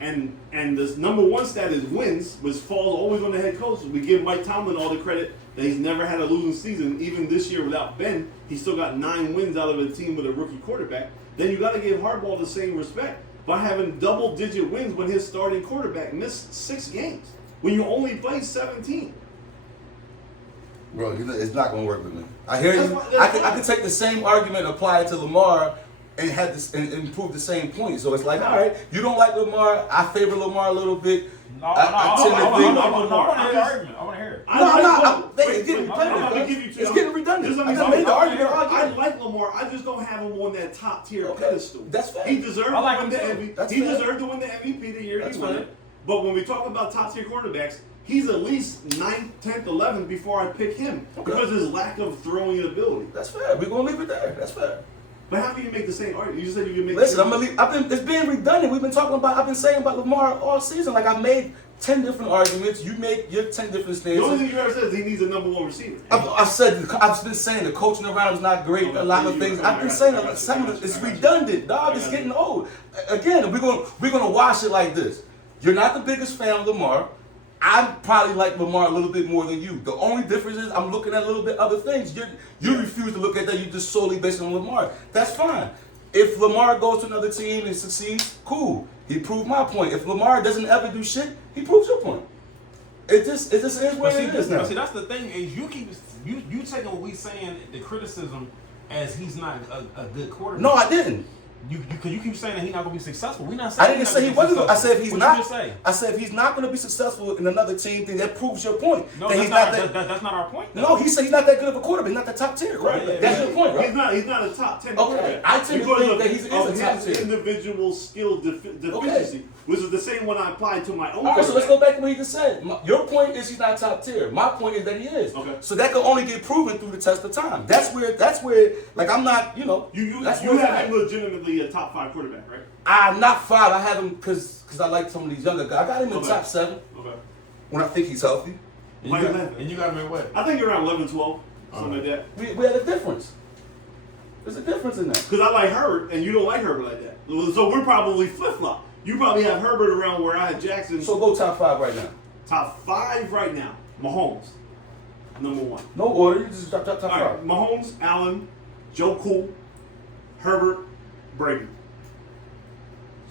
and this number one stat is wins, which falls always on the head coach. We give Mike Tomlin all the credit that he's never had a losing season. Even this year without Ben, he still got 9 wins out of a team with a rookie quarterback. Then you got to give Harbaugh the same respect by having double-digit wins when his starting quarterback missed 6 games when you only played 17. bro, it's not gonna work with me. I hear you. I could take the same argument, apply it to Lamar, and have this and prove the same point. So it's like, all right, you don't like Lamar. I favor Lamar a little bit. I want to hear it. It's getting redundant. I just made the argument. I like Lamar. I just don't have him on that top tier pedestal. That's fair. He deserved to win the MVP. He deserved to win the MVP the year he won it. But when we talk about top tier quarterbacks, he's at least 9th, 10th, 11th before I pick him because of his lack of throwing ability. That's fair. We're gonna leave it there. That's fair. But how can you make the same argument? You just said you can make. Listen, I'm gonna leave. It's being redundant. I've been saying about Lamar all season. Like I made 10 different arguments. You make your 10 different stances. The only thing you ever said is he needs a number 1 receiver. I've been saying the coaching around is not great. A lot of things. I've been saying it's redundant, dog. It's getting old. Again, we're gonna wash it like this. You're not the biggest fan of Lamar. I probably like Lamar a little bit more than you. The only difference is I'm looking at a little bit other things. You refuse to look at that. You just solely based on Lamar. That's fine. If Lamar goes to another team and succeeds, cool. He proved my point. If Lamar doesn't ever do shit, he proves your point. It just is what it is now. See, that's the thing is you taking what we saying the criticism as he's not a good quarterback. No, I didn't. Because you keep saying that he's not gonna be successful. We not I saying didn't say he wasn't. I said if he's what not. You just say? I said if he's not going to be successful in another team, then that proves your point. No, that that's he's not, not that. that's not our point. Though. No, he said he's not that good of a quarterback. He's not the top tier quarterback. Right, That's your point, right? He's not a top 10 Okay, quarterback. I tend to Because think of- that he's a of top his tier. individual skill deficiency, which is the same one I applied to my own. All right, so let's quarterback. go back to what you just said. Your point is he's not top tier. My point is that he is. Okay. So that can only get proven through the test of time. That's where, like I'm not, You that's have where it's him at. legitimately a top 5 quarterback, right? I'm not 5. I have him because I like some of these younger guys. I got him in Okay. top 7 Okay. when I think he's healthy. And you got him at what? I think you're around 11, 12, something like that. We had a difference. There's a difference in that. Because I like Herbert, and you don't like Herbert like that. So we're probably flip-flop. You probably have Herbert around where I had Jackson. So go top 5 right now. Top 5 right now. Mahomes, number 1. No order. You just top All 5. right, Mahomes, Allen, Joe Cool, Herbert, Brady.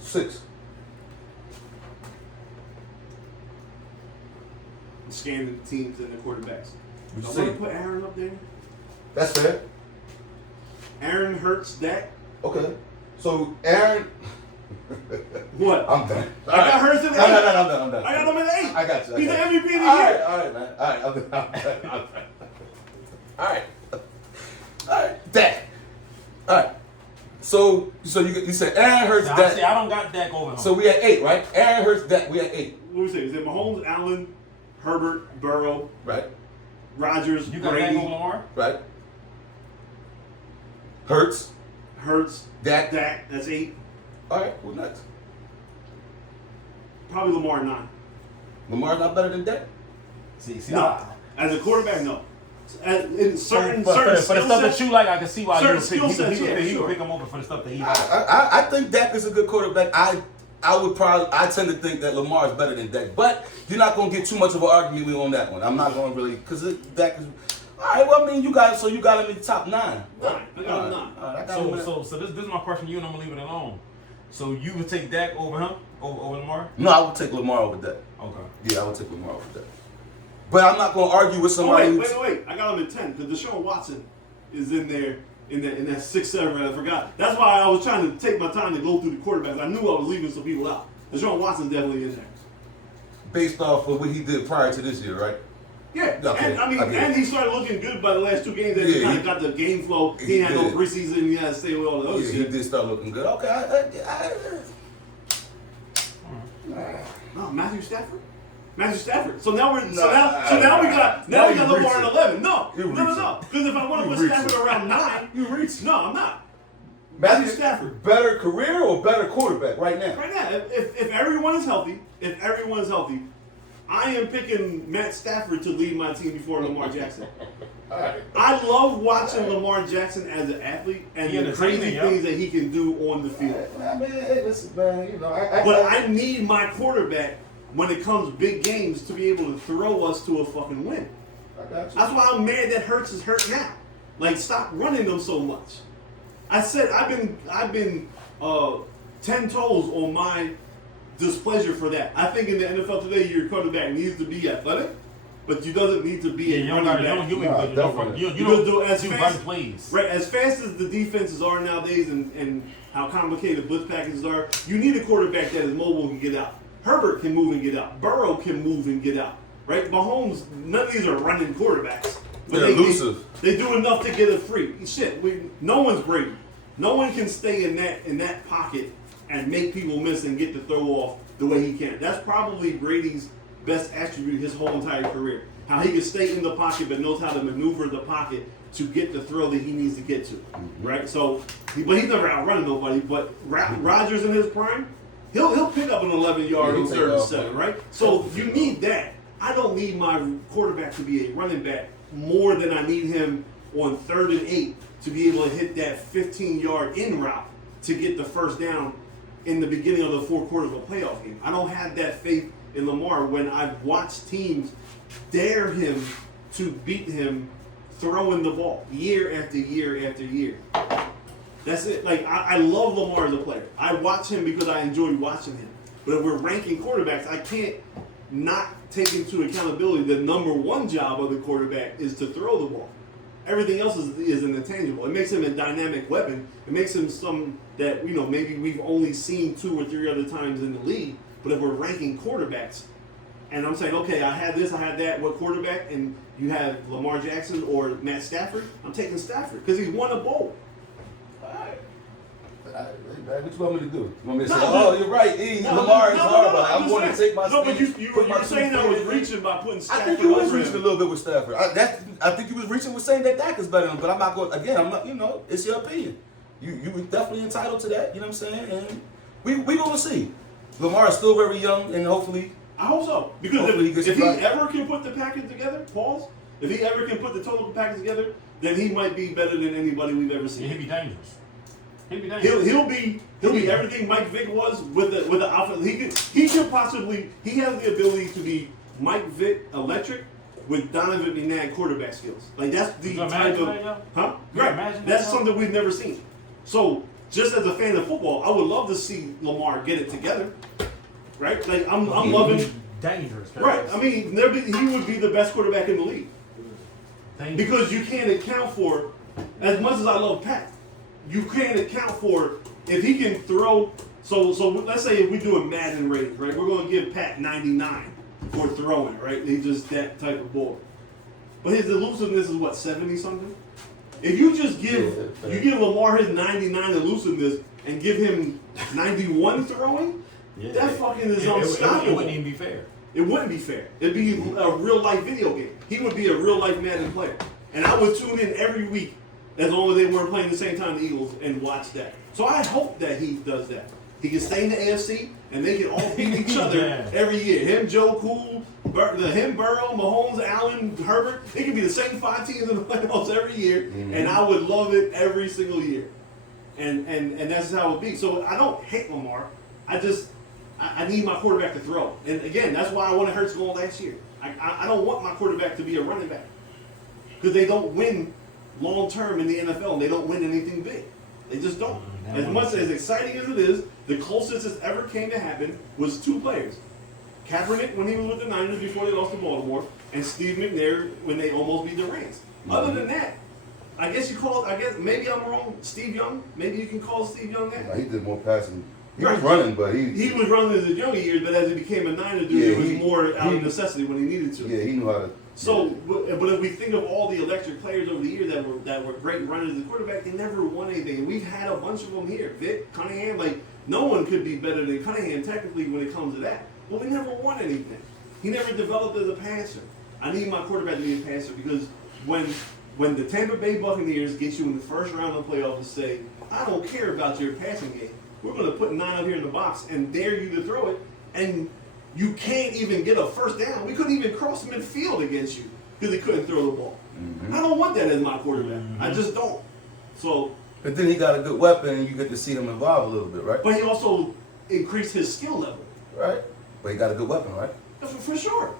6. I'm scanning the teams and the quarterbacks. You I want see. to put Aaron up there. That's fair. Aaron Hurts, Dak. Okay. So Aaron, What? I'm done. I got Hurts in No, the no, eight. no, I'm done. I'm done. I got him at 8. I got you. He's the MVP of the year. All right, man. All right, I'm done. All right. All right, Dak. All right. So you said Aaron Hurts, Now, Dak. see, I don't got Dak over him. So we at 8, right? Aaron Hurts, Dak. We at 8, What we say? Is it Mahomes, Allen, Herbert, Burrow, right? Rodgers, you got Dak Brady, over Lamar? Right. Hurts, Hurts, Dak. That's 8. All right. Who's next? Probably Lamar 9. Lamar's not better than Dak. See, No, as a quarterback, no. In certain for the skill stuff that sets, you like, I can see why certain you skill would pick. sets, yeah, He sure. would pick him over for the stuff that he like. I think Dak is a good quarterback. I tend to think that Lamar is better than Dak, but you're not gonna get too much of an argument with me on that one. I'm not gonna really because Dak is. All right, well, I mean, you got him in the top 9. 9. I got him 9. All right, I got him in So this is my question to you, and I'm gonna leave it alone. So you would take Dak over him, over Lamar? No, I would take Lamar over Dak. Okay. Yeah, I would take Lamar over Dak. But I'm not gonna argue with Oh, somebody. wait. I got him at 10 because Deshaun Watson is in there in that 6-7. I forgot. That's why I was trying to take my time to go through the quarterbacks. I knew I was leaving some people out. Deshaun Watson's definitely in there. Based off of what he did prior to this year, right? Yeah, Okay, and I mean, I get it. and he started looking good by the last 2 games. That he Yeah, kind he- of got the game flow. He he ain't had no did. preseason. He had to stay with all the other Yeah, he shit. did start looking good. Okay, No, Matthew Stafford. So now we Nah, got now you Lamar reaching. at 11. No. You reaching. Because if I want to You put reaching. Stafford around 9, you reached. no, I'm not. Matthew Stafford. better career or better quarterback right now? Right now, if everyone is healthy, I am picking Matt Stafford to lead my team before Lamar Jackson. I love watching Lamar Jackson as an athlete and He the crazy entertaining, yo. things that he can do on the field. I mean, hey, listen, man, But I need my quarterback when it comes big games to be able to throw us to a fucking win. I got you. That's why I'm mad that Hurts is hurt now. Like, stop running them so much. I said I've been 10 toes on my displeasure for that. I think in the NFL today, your quarterback needs to be athletic, but you doesn't need to be Yeah, a you don't running got back. you Because don't as do fast- run plays. Right, as fast as the defenses are nowadays and how complicated blitz packages are, you need a quarterback that is mobile and can get out. Herbert can move and get out. Burrow can move and get out. Right? Mahomes, none of these are running quarterbacks. But They're elusive. They do enough to get it free. Shit, no one's Brady. No one can stay in that pocket and make people miss and get the throw off the way he can. That's probably Brady's best attribute his whole entire career. How he can stay in the pocket but knows how to maneuver the pocket to get the throw that he needs to get to. Right? So, but he's never outrunning nobody. But Rodgers in his prime, he'll pick up an 11-yard Yeah, on he'll third take and off, 7, man. right? So you need that. I don't need my quarterback to be a running back more than I need him on 3rd and 8 to be able to hit that 15-yard in route to get the first down in the beginning of the fourth quarter of a playoff game. I don't have that faith in Lamar when I've watched teams dare him to beat him throwing the ball year after year after year. That's it. Like, I love Lamar as a player. I watch him because I enjoy watching him. But if we're ranking quarterbacks, I can't not take into accountability the number one job of the quarterback is to throw the ball. Everything else is an intangible. It makes him a dynamic weapon. It makes him some that maybe we've only seen 2 or 3 other times in the league. But if we're ranking quarterbacks, and I'm saying, okay, I had this, I had that, what quarterback? And you have Lamar Jackson or Matt Stafford. I'm taking Stafford because he's won a bowl. What you want me to do? You want me to say, No, you're right, Lamar is hard, but I'm going to take my No, but speed, you're saying I was reaching by putting I Stafford think you was over reaching a him. little bit with Stafford. I think you was reaching with saying that Dak is better than him, but I'm not going, again, I'm not, it's your opinion. You were definitely entitled to that, you know what I'm saying? And we going to see. Lamar is still very young, and hopefully. I hope so. Because Hopefully if he he gets ever can put the package together, if he ever can put the total package together, then he might be better than anybody we've ever Yeah, seen. he'd be dangerous. He'd be dangerous. He'll be everything Mike Vick was with the offense. He could possibly he has the ability to be Mike Vick electric with Donovan McNabb quarterback skills. Like that's the You type imagine of that, yo? huh? You Right. imagine That's that, something we've never seen. So just as a fan of football, I would love to see Lamar get it together. Right? Like I'm loving. Dangerous. Right. I mean, he would be the best quarterback in the league. Dangerous. Because you can't account for, as much as I love Pat, you can't account for if he can throw. So let's say if we do a Madden rating, right? We're going to give Pat 99 for throwing, right? He's just that type of boy. But his elusiveness is what, 70 something? If you just give Lamar his 99 elusiveness and give him 91 throwing, that fucking is unstoppable. It wouldn't even be fair. It wouldn't be fair. It'd be a real life video game. He would be a real life Madden player. And I would tune in every week as long as they weren't playing the same time the Eagles and watch that. So I hope that he does that. He can stay in the AFC and they can all beat each other Yeah. every year. Him, Joe Cool, him, Burrow, Mahomes, Allen, Herbert. It could be the same 5 teams in the playoffs every year. And I would love it every single year. And that's how it would be. So I don't hate Lamar. I need my quarterback to throw. And again, that's why I wanted Hurts going last year. I don't want my quarterback to be a running back. Because they don't win long term in the NFL and they don't win anything big. They just don't. As much as exciting as it is, the closest it's ever came to happen was 2 players. Kaepernick when he was with the Niners before they lost to Baltimore, and Steve McNair when they almost beat the Rams. Other than that, I guess maybe I'm wrong. Steve Young, maybe you can call Steve Young that. He did more passing. He was running, but He was running as a younger years, but as he became a Niner dude, it was more out of necessity when he needed to. Yeah, he knew how to. So, but if we think of all the electric players over the years that were great runners as a quarterback, they never won anything. We've had a bunch of them here. Vic, Cunningham, like no one could be better than Cunningham technically when it comes to that. But we never won anything. He never developed as a passer. I need my quarterback to be a passer because when the Tampa Bay Buccaneers get you in the first round of the playoffs and say, I don't care about your passing game. We're going to put 9 up here in the box and dare you to throw it, and you can't even get a first down. We couldn't even cross midfield against you because he couldn't throw the ball. I don't want that as my quarterback. I just don't. So, But then he got a good weapon, and you get to see him evolve a little bit, right? but he also increased his skill level. Right. But he got a good weapon, right? For sure.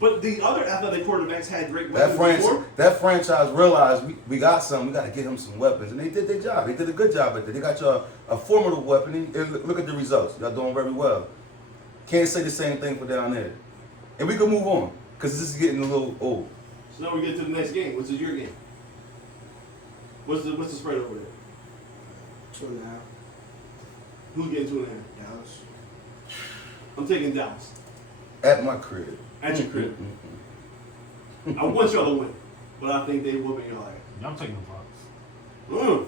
But the other athletic quarterbacks had great weapons before. That franchise realized we got something. We got to get him some weapons, and they did their job. They did a good job at that. They got you a formidable weapon. And look at the results. Y'all doing very well. Can't say the same thing for down there. And we can move on because this is getting a little old. So now we get to the next game, which is your game. What's the spread over there? 2.5. Who's getting 2.5? Dallas. I'm taking Dallas. At my crib. At your crib. I want y'all to win, but I think they whooping y'all ass. I'm taking the Bucks.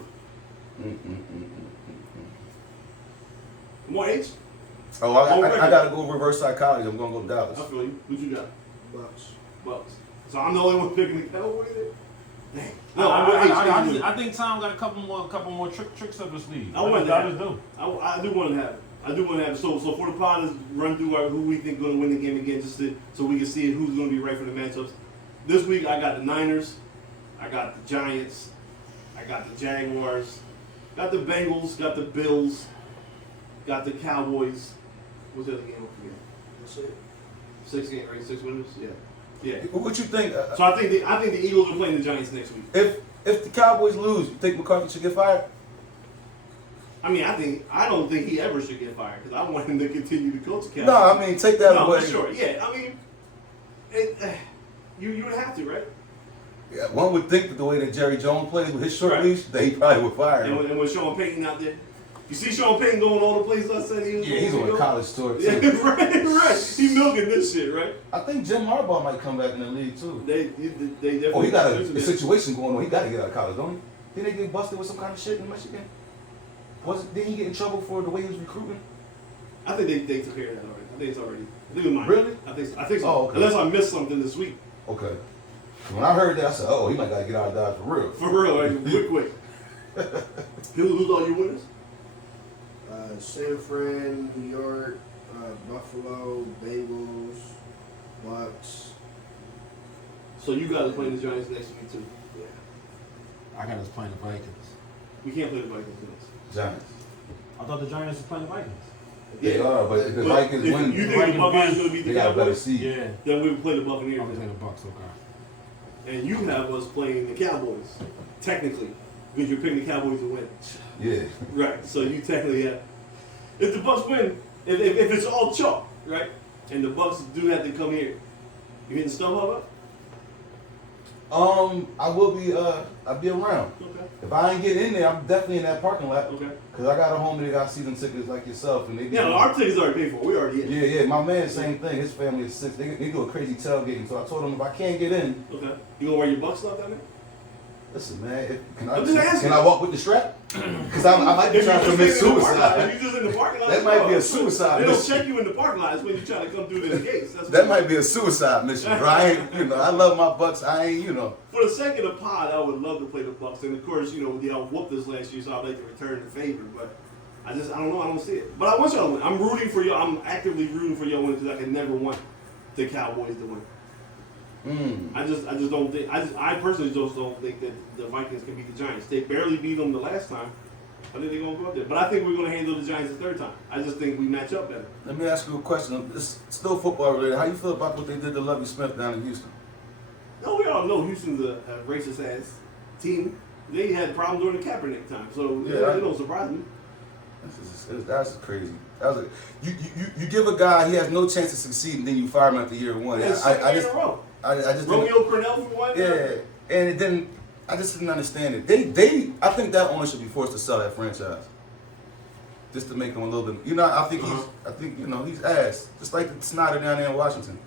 More H? Oh, I got to go reverse psychology. I'm going to go to Dallas. I feel you. What you got? Bucks. So I'm the only one picking the Cowboys? Dang. No, I'm with H. I think Tom got a couple more tricks up his sleeve. I want that. I just do. I do want to have it. I do want to have it. So for the pod, let's run through who we think going to win the game again, so we can see who's going to be right for the matchups. This week, I got the Niners, I got the Giants, I got the Jaguars, got the Bengals, got the Bills, got the Cowboys. What's the other game? That's it. 6 games, right? 6 winners. Yeah. What you think? So I think the Eagles are playing the Giants next week. If the Cowboys lose, you think McCarthy should get fired? I mean, I don't think he ever should get fired because I want him to continue to coach the Cowboys. No, I mean take that No, away. for sure. Yeah, I mean, you would have to, right? Yeah, one would think that the way that Jerry Jones plays with his short Right. leash, that he probably would fire And him. when Sean Payton out there, you see Sean Payton going all the places I said he was Yeah, he's going on to a go? college tour too. Yeah, right. He milking this shit, right? I think Jim Harbaugh might come back in the league too. They definitely. Oh, he got a mentioned that. situation going on. He got to get out of college, don't he? Didn't they get busted with some kind of shit in Michigan? Didn't he get in trouble for the way he was recruiting? I think they took care of that already. I think it's already. I think it was mine. Really? I think so. Oh, okay. Unless I missed something this week. Okay. When I heard that, I said, "Oh, he might got to get out of Dodge for real." For real, like quick. Who's all your winners? San Fran, New York, Buffalo, Bengals, Bucks. So you guys are playing the Giants next week too. I got us playing the Vikings. We can't play the Vikings next. Giants. I thought the Giants was playing the Vikings. They are, but if the Vikings if win, you think the Buccaneers going to beat they the got a better Cowboys, seed. Yeah. then we would play the I Buccaneers. was playing the Bucks, okay. And you have us playing the Cowboys, technically, because you're picking the Cowboys to win. Yeah. Right. So you technically have. If the Bucks win, if it's all chalk, right, and the Bucks do have to come here, you hitting StubHub up? I will be. I'll be around. Okay. If I ain't getting in there, I'm definitely in that parking lot. Okay. Cause I got a homie that got season tickets like yourself, and they. Yeah, our tickets already paid for. We already in. Yeah. My man, same thing. His family is 6. They do a crazy tailgating. So I told him if I can't get in, Okay. You gonna wear your Bucks stuff down there? listen, man. I'm just asking. Can I walk with the strap? Cause I might be If you trying to just commit in the parking lot, suicide. if you just in the parking lot, That might be a suicide They don't mission. check you in the parking lot. It's when you try to come through the gates. That's That might be a suicide mission, bro. I ain't, I love my Bucks. I ain't, For the sake of the pod, I would love to play the Bucks, and of course, y'all whooped us last year, so I'd like to return the favor. But I don't know. I don't see it. But I want y'all to win. I'm rooting for y'all. I'm actively rooting for y'all to win because I can never want the Cowboys to win. I just don't think. I personally just don't think that the Vikings can beat the Giants. They barely beat them the last time. I think they're gonna go up there. But I think we're gonna handle the Giants the third time. I just think we match up better. Let me ask you a question. It's still football related. How you feel about what they did to Lovie Smith down in Houston? No, we all know Houston's a racist ass team. They had problems during the Kaepernick time, so Yeah, it don't surprise me. That's crazy. You give a guy he has no chance to succeed, and then you fire him after year one. It's I in just a row. I just didn't- Romeo Cornell for one. yeah, and it didn't. I just didn't understand it. I think that owner should be forced to sell that franchise, just to make him a little bit. I think he's ass, just like the Snyder down there in Washington.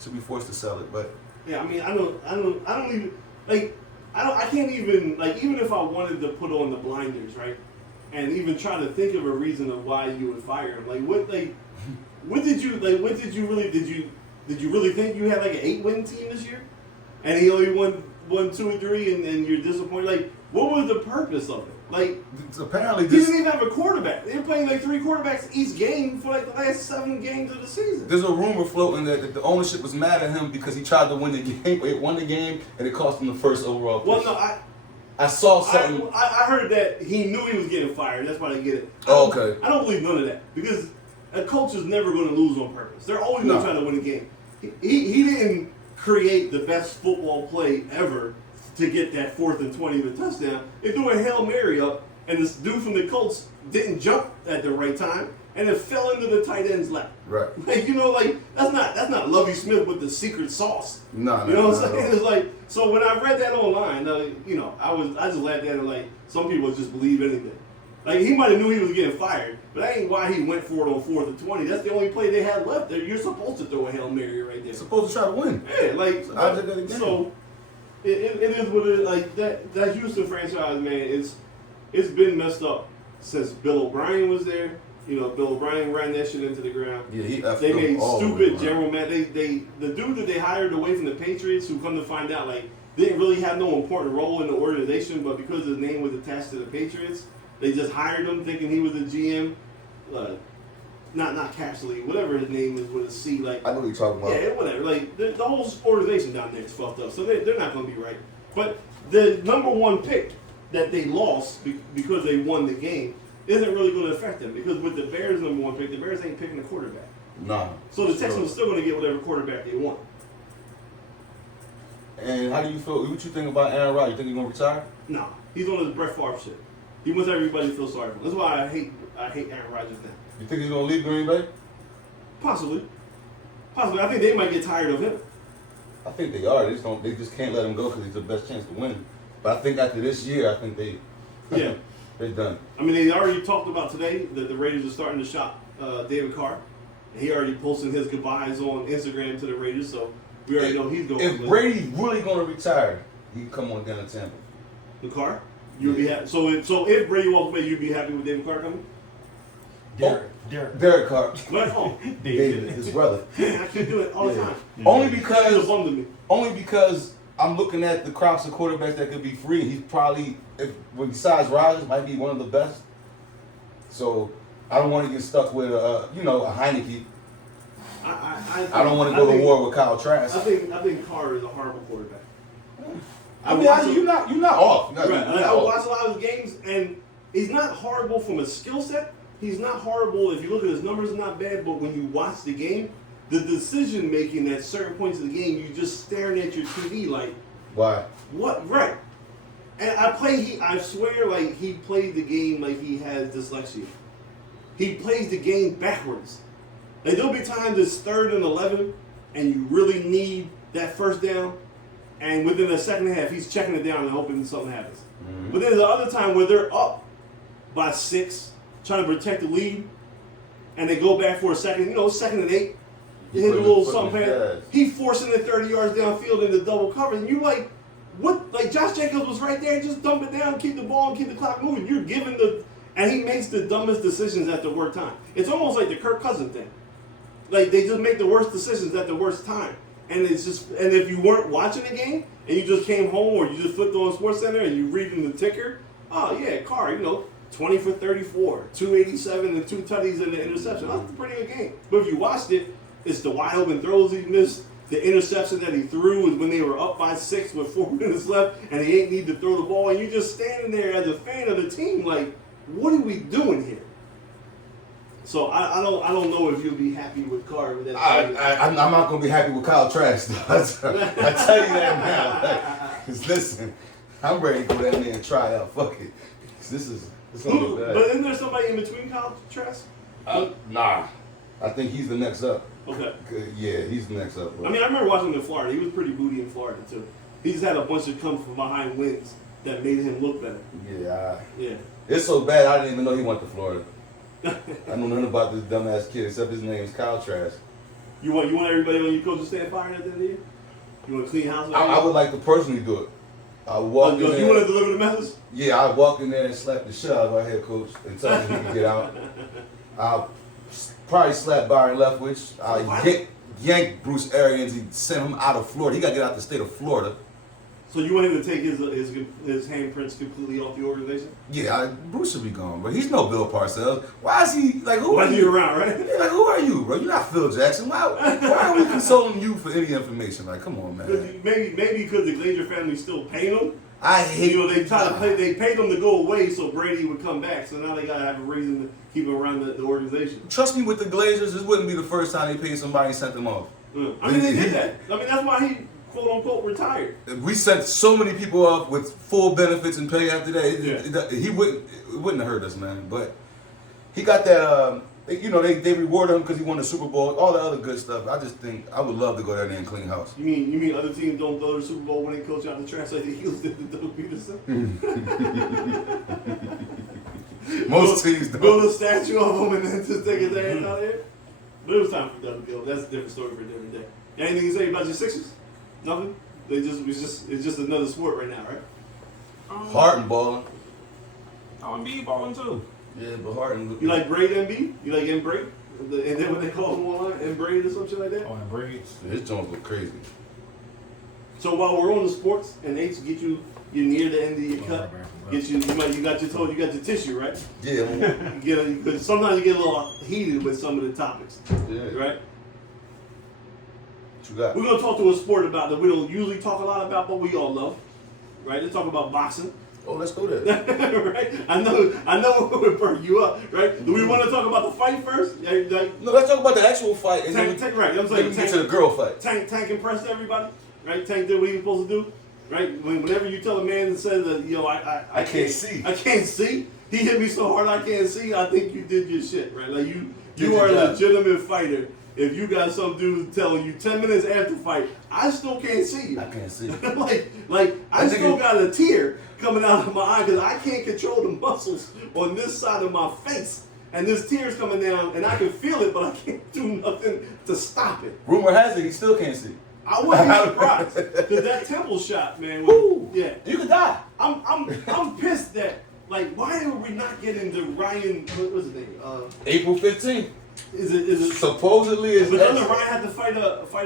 Should be forced to sell it, but Yeah, I mean, I don't even like. I can't even like. Even if I wanted to put on the blinders, right, and even try to think of a reason of why you would fire him. What did you really think you had like an 8-win team this year, and he only won 2 or 3, and you're disappointed? Like, what was the purpose of it? Like, apparently he didn't even have a quarterback. They were playing like 3 quarterbacks each game for like the last 7 games of the season. there's a rumor floating that the ownership was mad at him because he tried to win the game. It won the game, and it cost him the first overall pick. Well, no, I saw something. I heard that he knew he was getting fired. That's why they get it. Oh, okay. I don't believe none of that because a coach is never going to lose on purpose. They're always going to try to win a game. He didn't create the best football play ever to get that 4th and 20 with a touchdown. They threw a Hail Mary up, and this dude from the Colts didn't jump at the right time, and it fell into the tight end's lap. Right. That's not Lovie Smith with the secret sauce. No, You know what I'm saying? It's like, so when I read that online, I just laughed at it like some people just believe anything. Like, he might have knew he was getting fired, but that ain't why he went for it on 4th and 20. That's the only play they had left there. You're supposed to throw a Hail Mary right there. Supposed to try to win. Yeah, like, Object of the game. so it is what it is. Like, that Houston franchise, man, it's been messed up since Bill O'Brien was there. Bill O'Brien ran that shit into the ground. Yeah, They made stupid general. general man. The dude that they hired away from the Patriots, who come to find out, like, didn't really have no important role in the organization, but because his name was attached to the Patriots, they just hired him thinking he was a GM. Not Capsley, whatever his name is with a C. Like, I know what you're talking about. yeah, whatever. Like, the whole organization down there is fucked up, so they're not going to be right. But the number 1 pick that they lost because they won the game isn't really going to affect them because with the Bears' number 1 pick, the Bears ain't picking a quarterback. Nah. So the Texans are still going to get whatever quarterback they want. And how do you feel? What you think about Aaron Rodgers? You think he's gonna retire? No, he's on his Brett Favre shit. He wants everybody to feel sorry for him. That's why I hate Aaron Rodgers now. You think he's gonna leave Green Bay? Possibly. I think they might get tired of him. I think they are. They just don't. They just can't let him go because he's the best chance to win. But I think after this year, I think they. Yeah. They're done. I mean, they already talked about today that the Raiders are starting to shop David Carr. And he already posted his goodbyes on Instagram to the Raiders, so we already know he's going. If Brady's really going to retire, he can come on down to Tampa. The Carr, you'll be happy. So if Brady walks away, you'd be happy with David Carr coming. Derek Carr. What? David, his brother. I can do it all the time. Only It's a bum to me. because I'm looking at the crops of quarterbacks that could be free. He's probably, besides Rodgers, might be one of the best. So I don't want to get stuck with a Heineke. I don't want to go to war with Kyle Trask. I think Carr is a horrible quarterback. You're not off. Right. I watch a lot of his games, and he's not horrible from a skill set. He's not horrible. If you look at his numbers, not bad. But when you watch the game, the decision making at certain points of the game, you just staring at your TV like, why? What? Right. And I swear, like he played the game like he has dyslexia. He plays the game backwards. Like there'll be times it's 3rd and 11, and you really need that first down, and within the second half, he's checking it down and hoping something happens. Mm-hmm. But then there's the other time where they're up by 6, trying to protect the lead, and they go back for a second, 2nd and 8. He hit a little something. He forcing it 30 yards downfield into double coverage, and you like, what? Like Josh Jacobs was right there, just dump it down, keep the ball, and keep the clock moving. You're giving and he makes the dumbest decisions at the worst time. It's almost like the Kirk Cousins thing. Like they just make the worst decisions at the worst time. And it's just, and if you weren't watching the game and you just came home or you just flipped on SportsCenter and you reading the ticker, oh yeah, Carr, 20 for 34, 287 and 2 tutties and the interception. That's a pretty good game. But if you watched it, it's the wide open throws he missed. The interception that he threw was when they were up by 6 with 4 minutes left and they ain't need to throw the ball. And you're just standing there as a fan of the team like, what are we doing here? So I don't know if you'll be happy with Carr. With that I'm not going to be happy with Kyle Trask. I tell you that now. Because listen, I'm ready to go down there and try out. Fuck it. This is going to be bad. But isn't there somebody in between Kyle Trask? Nah. I think he's the next up. Okay. Yeah, he's the next up. Bro. I mean, I remember watching him in Florida. He was pretty booty in Florida, too. He just had a bunch of come from behind wins that made him look better. Yeah. It's so bad, I didn't even know he went to Florida. I know nothing about this dumbass kid except his name is Kyle Trask. You want everybody on your coach to stand fired at the end of the year? You want to clean house? I would like to personally do it. I walk in there. You want to deliver the message? Yeah, I walk in there and slap the shit out of our head coach and tell him he can get out. I'll probably slap Byron Leftwich. I'll yank Bruce Arians and send him out of Florida. He got to get out the state of Florida. So you want him to take his handprints completely off the organization? Yeah, Bruce should be gone, but he's no Bill Parcells. Why is he like? Who Why are you you around, right? Yeah, like who are you, bro? You're not Phil Jackson. Why are we consulting you for any information? Like, come on, man. Maybe because the Glazer family still paying him. I hate. They paid them to go away so Brady would come back. So now they gotta have a reason to keep him around the organization. Trust me, with the Glazers, this wouldn't be the first time they paid somebody and sent them off. I mean, they did that. I mean, that's why he quote unquote retired. We sent so many people off with full benefits and pay after that. It wouldn't have hurt us, man. But he got that. They rewarded him because he won the Super Bowl. All the other good stuff. I just think I would love to go down there and clean house. You mean other teams don't throw the Super Bowl winning coach out the trash like the Eagles did to Doug Peterson? Most teams don't. Build a statue of him and then just take his ass out there. But it was time for Doug to go. That's a different story for a different day. Anything you say about your Sixers? Nothing. It's just another sport right now, right? Harden balling. Embiid balling too. Yeah, but Harden. You like Braid Embiid? You like M-Braid? And then what they call him online, M-Braid or some shit like that? Oh, and braids. His joints look crazy. So while we're on the sports, and H, you're near the end of your cut. You got your tissue, right? Yeah. Because sometimes you get a little heated with some of the topics. Yeah. Right? What you got? We're gonna talk to a sport about that we don't usually talk a lot about, but we all love. Right? Let's talk about boxing. Oh, let's go there. Right? I know it would burn you up, right? Do we want to talk about the fight first? No, let's talk about the actual fight. And Tank, right? I'm saying, get to the girl fight. Tank impressed everybody, right? Tank did what he was supposed to do, right? Whenever you tell a man that says that, I can't see. He hit me so hard I can't see. I think you did your shit, right? Like you are a legitimate fighter, if you got some dude telling you 10 minutes after fight, I still can't see you. I can't see. like I still got a tear coming out of my eye because I can't control the muscles on this side of my face. And this tear's coming down, and I can feel it, but I can't do nothing to stop it. Rumor has it he still can't see. I wouldn't be surprised because that temple shot, man. Yeah, You could die. I'm pissed that why are we not getting the Ryan? What's his name? April 15th. Is it? Supposedly is. But doesn't Ryan have to fight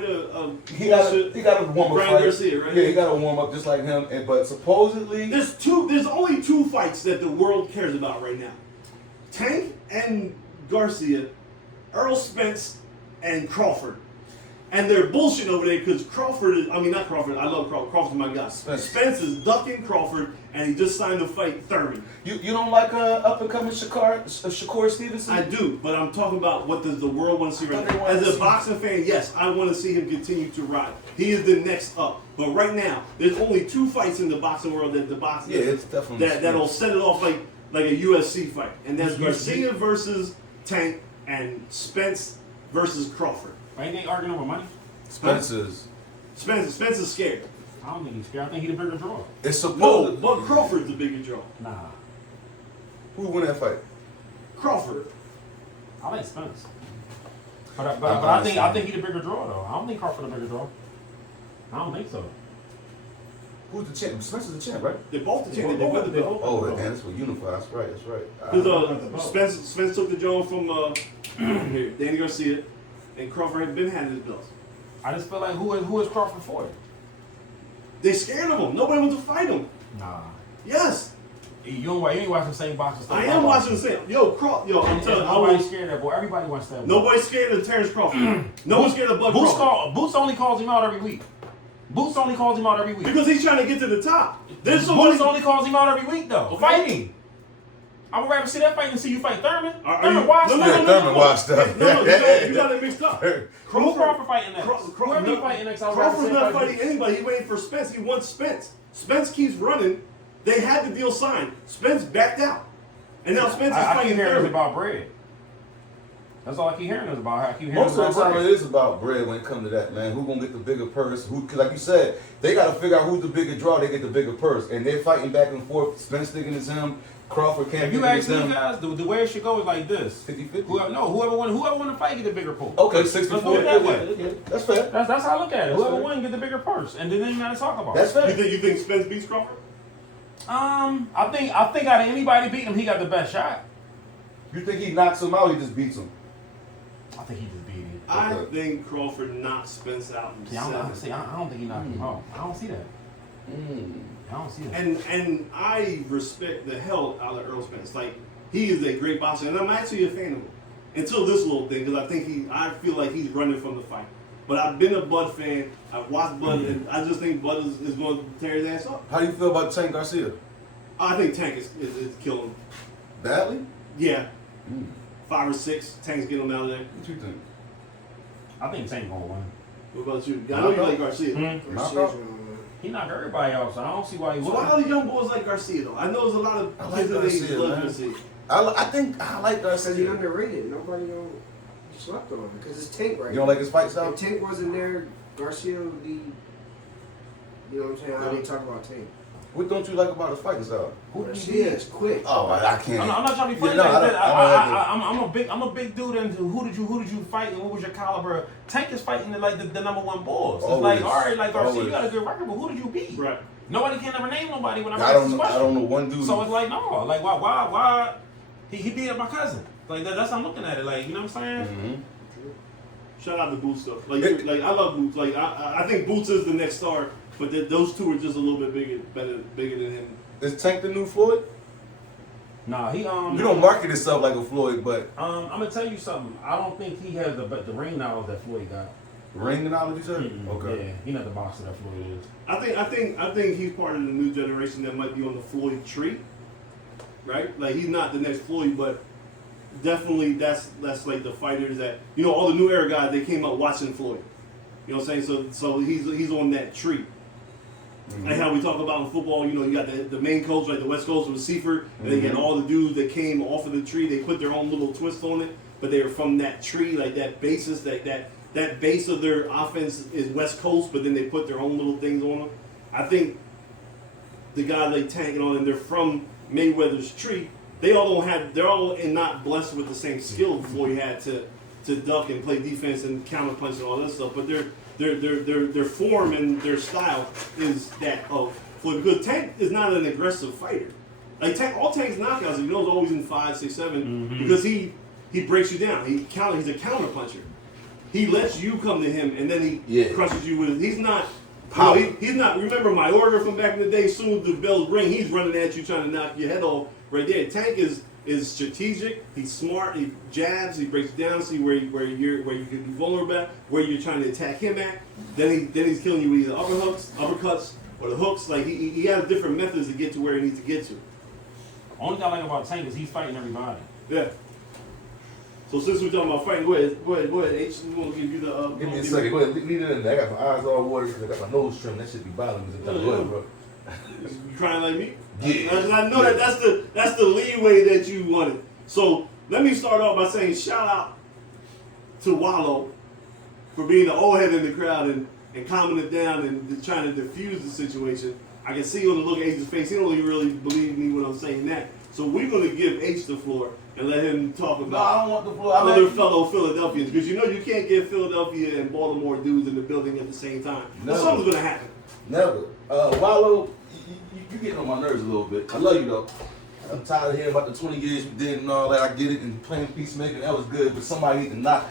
a? He got a warm up Brian fight. Garcia, right? Yeah, he got a warm up just like him. But supposedly There's only 2 fights that the world cares about right now: Tank and Garcia, Earl Spence and Crawford. And they're bullshit over there because Crawford is, not Crawford, I love Crawford, Crawford's my guy. Spence is ducking Crawford, and he just signed to fight Thurman. you don't like up and coming Shakur Stevenson? I do, but I'm talking about what does the world want to see right they now. wanna As a see- boxing fan, yes, I want to see him continue to ride. He is the next up. But right now, there's only 2 fights in the boxing world that the boxing It's definitely that'll set it off like a UFC fight. And that's You- Garcia versus Tank and Spence versus Crawford. Why you think arguing over money? Spence Spence is scared. I don't think he's scared. I think he's the bigger draw. It's No, supposed. but Crawford's the bigger draw. Nah. Who won that fight? Crawford. I like Spence. But I think he's the bigger draw though. I don't think Crawford the bigger draw. I don't think so. Who's the champ? Spencer's the champ, right? They both the champ. They won the belt. Oh, and that's what unified. That's right. That's right. Because Spence took the joint from here, Danny Garcia, and Crawford had been handed his belts. I just feel like who is Crawford for? They scared of him. Nobody wants to fight him. Nah. Yes, You ain't watching the same boxing stuff. I am watching the same. Yo, I'm telling you, Nobody's scared of that boy. Everybody wants that boy. nobody's scared of Terrence Crawford. No one's scared of Bud Crawford. Boots only calls him out every week. Boots only calls him out every week. Because he's trying to get to the top. There's Boots somebody. only calls him out every week though. Okay. Fighting. I would rather see that fight than see you fight Thurman. Are Thurman you- watched no, no, that. no, no, Thurman no. watched that. No, you got it mixed up. Who Crawford fighting next? Whoever he no, fighting next, I would rather Crawford's see not him fighting anybody. He waiting for Spence. He wants Spence. Spence keeps running. They had the deal signed. Spence backed out. And now Spence is I keep fighting hearing it's Thurman. about bread. That's all I keep hearing is about. I keep hearing Most of the about time bread. it is about bread when it comes to that, man. Who gonna get the bigger purse? Cause like you said, they gotta figure out who's the bigger draw. They get the bigger purse, and they're fighting back and forth. Spence thinking it's him. Crawford can't If get you it ask it's me him. guys, the way it should go is like this. 50-50. Whoever won the fight get the bigger pool. Okay, Let's do 64. it that way. That's fair. That's how I look at it. That's Whoever fair. won get the bigger purse, and then you gotta talk about That's it. fair. You think Spence beats Crawford? I think out of anybody beating him, he got the best shot. You think he knocks him out? He just beats him. I think he just beat him. I Okay. think Crawford knocks Spence out in See, I don't 7. think he knocked him out. I don't see that. I don't see that. And I respect the hell out of Earl Spence. Like, he is a great boxer, and I'm actually a fan of him. Until this little thing, because I feel like he's running from the fight. But I've been a Bud fan. I've watched Bud, and I just think Bud is going to tear his ass up. How do you feel about Tank Garcia? I think Tank is killing him. Badly? Yeah. 5 or 6, Tank's getting him out of there. What you think? I think Tank gonna win. What about you? I know you like Garcia. Mm-hmm. Garcia's Knockout? gonna win. He knocked everybody out, so I don't see why he So why wouldn't. all the young boys like Garcia, though? I know there's a lot of I like kids that they Garcia, love man. Garcia. I think I like Because he's Garcia. underrated. Nobody slept on him because it's Tank right You don't now. like his fight style? If Tank wasn't there, Garcia would be. You know what I'm saying? How they talk about Tank. What don't you like about his fighting style? Garcia is quick. Oh, I can't. I'm not trying to be funny Yeah, no, like that. I don't like I'm a big dude. And who did you fight? And what was your caliber? Tank is fighting the number one bulls. It's Always. like, all right, like Garcia, Always. you got a good record, but who did you beat? Right. Nobody can ever name nobody when I'm I asking don't this know. I question. don't know one dude. So it's like, no, like why? He beat up my cousin. Like that's how I'm looking at it. Like, you know what I'm saying? Mhm. Shout out to Boots though. Like I love Boots. Like I think Boots is the next star, but those two are just a little bit bigger than him. Is Tank the new Floyd? Nah, he You don't market yourself like a Floyd, but I'm gonna tell you something. I don't think he has the ring knowledge that Floyd got. ring knowledge, you said? Okay. Yeah, he not the boxer that Floyd is. I think he's part of the new generation that might be on the Floyd tree, right? Like he's not the next Floyd, but definitely that's like the fighters that all the new era guys they came up watching Floyd. You know what I'm saying? So he's on that tree. Mhm. Like how we talk about in football, you got the main coach, like the West Coast was Seifert, and they had all the dudes that came off of the tree. They put their own little twist on it. but they were from that tree, like that basis, that base of their offense is West Coast, but then they put their own little things on them. I think the guys like Tank and all them, they're from Mayweather's tree. They're all not blessed with the same skill Floyd had to duck and play defense and counter punch and all that stuff. But their form and their style is that of Floyd, because Tank is not an aggressive fighter. Like all Tank's knockouts, you know, is always in 5, 6, 7 because he breaks you down. He's a counter puncher. He lets you come to him and then he crushes you with. He's not. He's not. Remember my order from back in the day. As soon as the bells ring, he's running at you trying to knock your head off right there. Tank is strategic. He's smart. He jabs. He breaks down. See where you can be vulnerable at, where you're trying to attack him at. Then he's killing you with either uppercuts, or the hooks. Like he has different methods to get to where he needs to get to. Only thing I like about Tank is he's fighting everybody. Yeah. So since we're talking about fighting, go ahead, H. We want to give you the. Give me a second. Go ahead. Leave it in there. I got my eyes all watery because I got my nose trimmed. That should be bothering me. Go ahead, bro. You crying like me? Yeah. I know that's the leeway that you wanted. So let me start off by saying shout out to Wallow for being the old head in the crowd and calming it down and trying to diffuse the situation. I can see on the look at H's face, he don't really believe me when I'm saying that. So we're going to give H the floor and let him talk about I don't want the floor. other fellow Philadelphians. Because you know you can't get Philadelphia and Baltimore dudes in the building at the same time. Never. Something's going to happen. Never. Wallow, you getting on my nerves a little bit. I love you though. I'm tired of hearing about the 20 years you did and all that. I get it, and playing Peacemaker, that was good. But somebody need to knock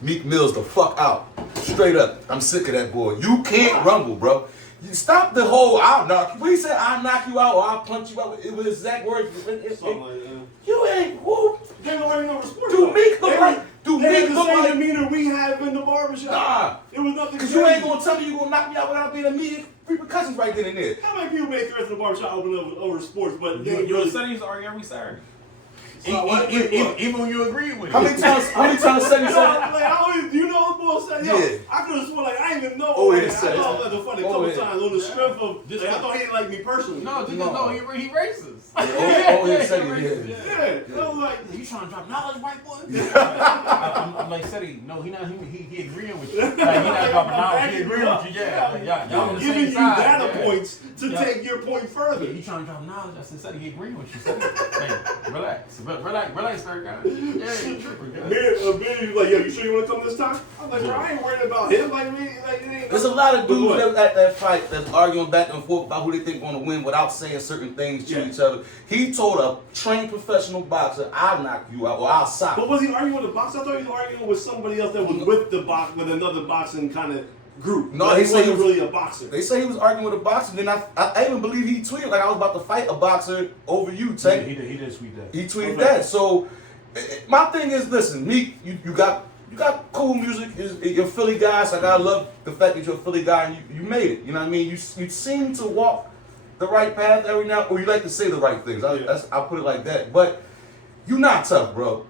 Meek Mills the fuck out. Straight up. I'm sick of that boy. You can't rumble, bro. You stop the whole I'll knock you. When he said I'll knock you out or I'll punch you out, it was exact words. Something like that. You ain't who? They don't even know the sport. Do Meek look like? Do Meek look like? demeanor we have in the barbershop. Nah. It was nothing. Cause you ain't gonna tell me you gonna knock me out without being immediate repercussions right then and there. How many people make threats in the barbershop over sports, but they ain't Your really. studies are every Saturday. So Even when you agree with it. How many times said you said? I always, you know what Bull said? Yo, Yeah. I could have sworn like I didn't even know. Oh, yeah, I said thought it was funny a oh, couple yeah. times on the strength of. Just I thought he didn't like me personally. No, just No. know he racist. Yeah. I was like, You trying to drop knowledge, white boy? I'm like, Seti, no, he agreeing with you. Like, he not dropping knowledge, he agreeing with you. Yeah, y'all on the giving same you side. data points to take your point Yeah, further. he trying to drop knowledge. I said, Seti, he agreeing with you. Seti, hey, relax, third guy. Yeah, you tripping, guys. Billy was like, yo, you sure you want to come this time? I was like, bro, I ain't worried about him. Like, it ain't. There's a lot of dudes at that fight that's arguing back and forth about who they think going to win without saying certain things to each other. He told a trained professional boxer, "I'll knock you out or I'll stop." But was he arguing with a boxer? I thought he was arguing with somebody else that was with with another boxing kind of group. No, like, he he said wasn't really a boxer. They say he was arguing with a boxer. Then I even believe he tweeted like I was about to fight a boxer over you, Tank. He did tweet that. He tweeted that. So my thing is, listen, Meek, you got cool music. You're a Philly guy, so I love the fact that you're a Philly guy and you made it. You know what I mean? You seem to walk the right path every now, or you like to say the right things. I'll put it like that. But you're not tough, bro.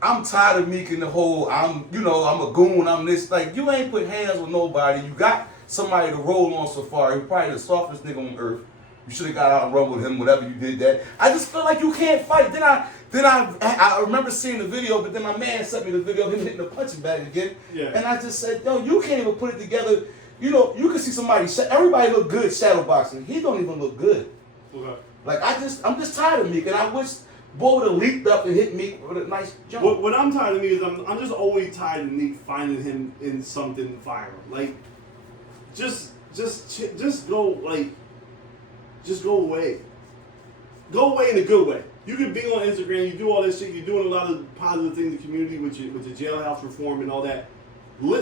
I'm tired of Meek and the whole I'm a goon, I'm this. Like, you ain't put hands with nobody. You got somebody to roll on Safari. You're probably the softest nigga on earth. You should have got out and run with him, whatever you did that. I just feel like you can't fight. Then I remember seeing the video, but then my man sent me the video of him hitting the punching bag again. Yeah. And I just said, yo, you can't even put it together. You know, you can see somebody, everybody look good shadow boxing. He don't even look good. Okay. Like, I'm just tired of Meek, and I wish Bo would have leaped up and hit Meek with a nice jump. What I'm tired of Meek is I'm just always tired of Meek finding him in something viral. Like, just go, like, just go away. Go away in a good way. You could be on Instagram, you do all that shit, you're doing a lot of positive things in the community with the jailhouse reform and all that.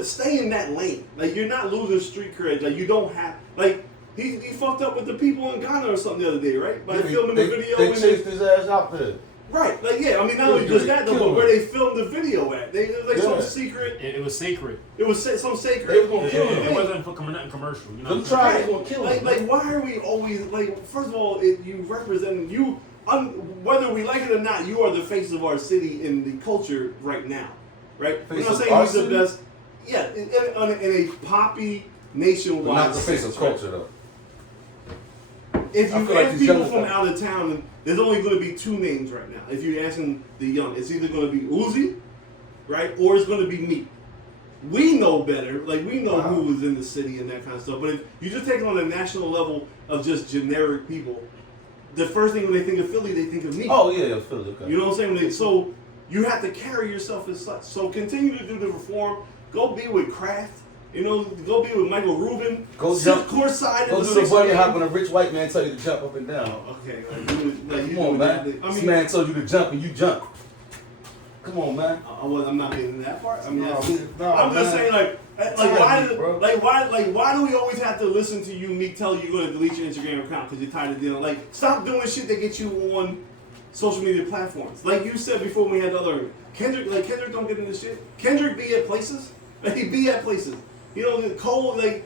Stay in that lane. Like, you're not losing street cred. Like, you don't have, like, he fucked up with the people in Ghana or something the other day, right? By filming the video. They chased his ass out there. Right, like, yeah, I mean, not only just that, though, but where they filmed the video at. It was like some secret. It was sacred. It was some sacred. They was gonna kill him. It wasn't for nothing commercial. You know Them tried to kill him. Like, why are we always, like, first of all, you represent, whether we like it or not, you are the face of our city in the culture right now, right? I'm not saying he's the best. Yeah, in a poppy nationwide. But not the face of culture, though. If you ask people from out of town, there's only going to be two names right now. If you're asking the young, it's either going to be Uzi right? Or it's going to be Meek. We know better. Like, we know Wow. who is in the city and that kind of stuff. But if you just take it on a national level of just generic people, the first thing when they think of Philly, they think of Meek. Oh yeah, Philly. Okay. You know what I'm saying? So you have to carry yourself as such. So continue to do the reform. Go be with Kraft. You know, go be with Michael Rubin. Go sit jump. courtside. Go in do the Sixers bunny game. hop when a rich white man tell you to jump up and down. Oh, okay, like Come on, man. I This mean, man told you to jump and you jump. Come on, man. I'm not getting that part. I mean, No, no, I'm just saying, like bro. why do we always have to listen to you, Meek, tell you you're gonna delete your Instagram account because you're tired of dealing? Like, stop doing shit that gets you on social media platforms. Like you said before, when we had the other Kendrick don't get in this shit. Kendrick be at places. Like, he be at places. You know, Cole be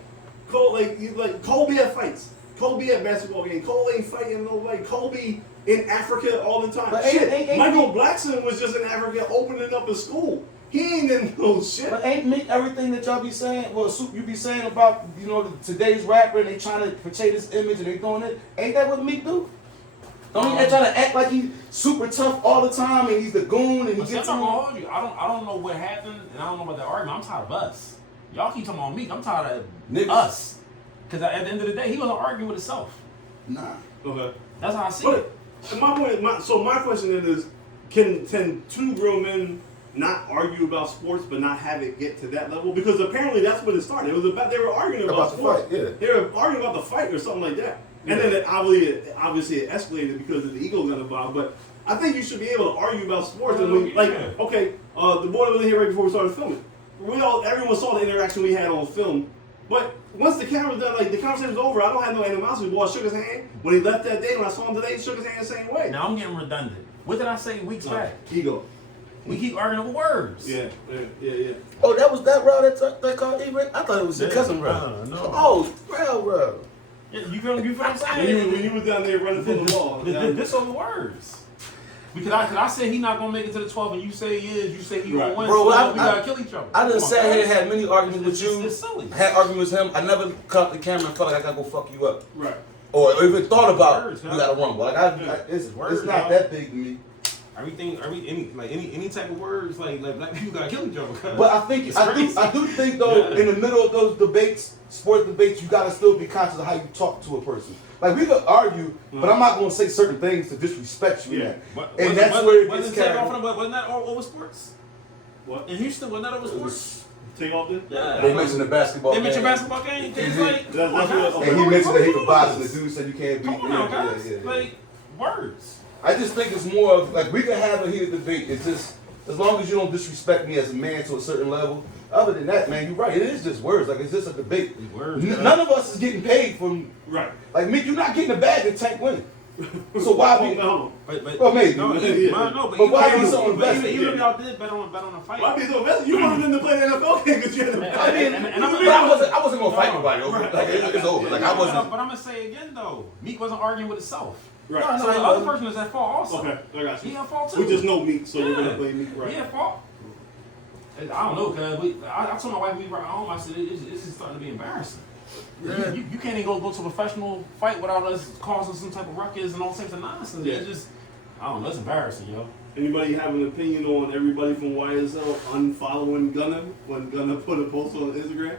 at fights. Cole be at basketball games. Cole ain't fighting nobody. Cole be in Africa all the time. But Shit, ain't Michael Blackson was just in Africa opening up a school. He ain't in no shit. But ain't Meek everything that y'all be saying? Well, Soup, you be saying about today's rapper and they trying to portray this image and they doing it. Ain't that what Meek do? Don't he try to act like he's super tough all the time and he's the goon and he But see, I'm gets not on? gonna hold you. I don't know what happened, and I don't know about that argument. I'm tired of us. Y'all keep talking about Meek. I'm tired of Niggas. us. Because at the end of the day, he wasn't arguing with himself. Nah. Okay. That's how I see it. But my question is, can two real men not argue about sports but not have it get to that level? Because apparently that's what it started. It was about they were arguing about the sports. fight, yeah. They were arguing about the fight or something like that. And Yeah. then obviously it escalated because of the ego got involved. But I think you should be able to argue about sports. And when, Yeah. the boy was in here right before we started filming. Everyone saw the interaction we had on film. But once the camera's done, like the conversation was over, I don't have no animosity. Boy shook his hand when he left that day. When I saw him today, he shook his hand the same way. Now I'm getting redundant. What did I say weeks back? Ego. We keep arguing over words. Yeah. Oh, that was that bro that called E-Rick? I thought it was your cousin bro. No. Oh, bro. Yeah, you feel what I'm When saying? you was down there running for the wall. This over words. Because I said he not gonna make it to the 12th, and you say he is. You say he gonna win. Bro, so we gotta kill each other. I done Come on, sat here and guys. had many arguments with you. It's silly. Had arguments with him. I never cut up the camera and felt like I gotta go fuck you up. Right. Or even thought about Words, we huh? gotta rumble. Like it's Words, not huh? that big to me. Any type of words like black people gotta kill each other. cuz. But I do think though, Yeah. in the middle of those debates, sports debates, you gotta still be conscious of how you talk to a person. Like we could argue, but I'm not gonna say certain things to disrespect you. Yeah. And that's where it wasn't gets take off carried. wasn't that all over sports? What? In Houston, wasn't that over sports? Take off this? Yeah. They mentioned the basketball. They mentioned game. basketball game. It's Mhm. like, That's what- And he mentioned that he could box, and the Come dude said you can't beat on now, guys. yeah. Like words. I just think it's more of like we can have a heated debate. It's just as long as you don't disrespect me as a man to a certain level. Other than that, man, you're right. It is just words. Like it's just a debate. Words. None of us is getting paid from Right. like Meek. You're not getting a bag if Tank winning. So why be? No. But Well, maybe. No, Yeah. but why even- be so even- invested? Even if y'all did bet on a fight. Why be so invested? You wanted them to play the NFL game because you had to. I mean, And but I'm- I wasn't gonna fight nobody over. Right. Like it's over. Like I wasn't. But I'm gonna say again though, Meek wasn't arguing with himself. Right. No, So no, the he other wasn't. person is at fault also. Okay, I got you. He at fault too. We just know Meek, so we're gonna Yeah. play Meek right. He at fault. I don't know, cause I told my wife we were at home. I said this is starting to be embarrassing. Yeah. You can't even go to a professional fight without us causing some type of ruckus and all types of nonsense. Yeah. It's just I don't know. It's embarrassing, yo. Anybody have an opinion on everybody from YSL unfollowing Gunna when Gunna put a post on Instagram?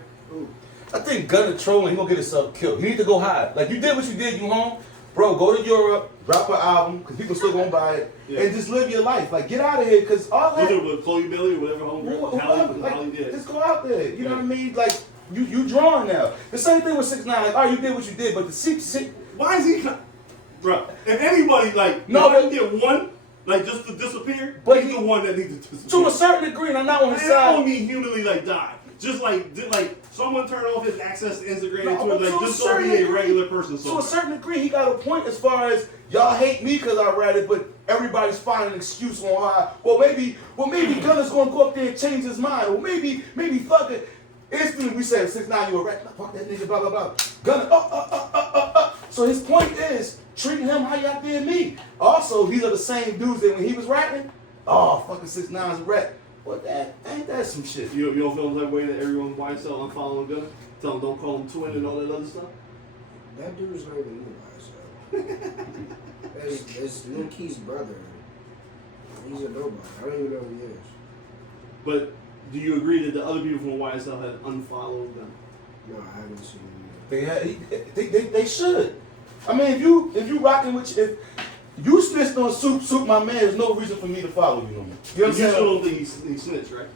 I think Gunna trolling, he gonna get himself killed. He need to go hide. Like you did what you did, you home. Bro, go to Europe, drop an album, because people still gonna buy it, Yeah. and just live your life. Like get out of here, because all Was that. it with Chloe Bailey or whatever homegirl? Whoever, Halle did. just go out there. You know Yeah. what I mean? Like you drawing now. The same thing with 6ix9ine. Like, oh, you did what you did, but the six. Why is he? Bro, if anybody like No, no, but- get one like just to disappear, But he's he- the one that needs to disappear. To a certain degree, and I'm not on his I don't side. mean humanly like die. Just like someone turn off his access to Instagram No, and but Twitter. to Like a just go be certain a degree- regular person. To a certain degree, he got a point as far as y'all hate me because I read it, but everybody's finding an excuse on why. Well, maybe Gunna's gonna go up there and change his mind, or maybe fuck it. Instantly, we said 6ix9ine, you a rat, fuck that nigga, blah blah blah. Gunna, So his point is treating him how y'all did me. Also, these are the same dudes that when he was rapping, oh fucking 6ix9ine's a rat. What that ain't that some shit? You don't feel that way that everyone YSL unfollowing Gunna? Tell them don't call him twin and all that other stuff? That dude's not even new by himself. It's Lil Key's brother. He's a nobody. I don't even know who he is. But do you agree that the other people from YSL had unfollowed them? No, I haven't seen him. They should. I mean, if you rocking with if you snitched on Soup, my man, there's no reason for me to follow you no more. You know what I'm You still saying? don't think he snitched, right?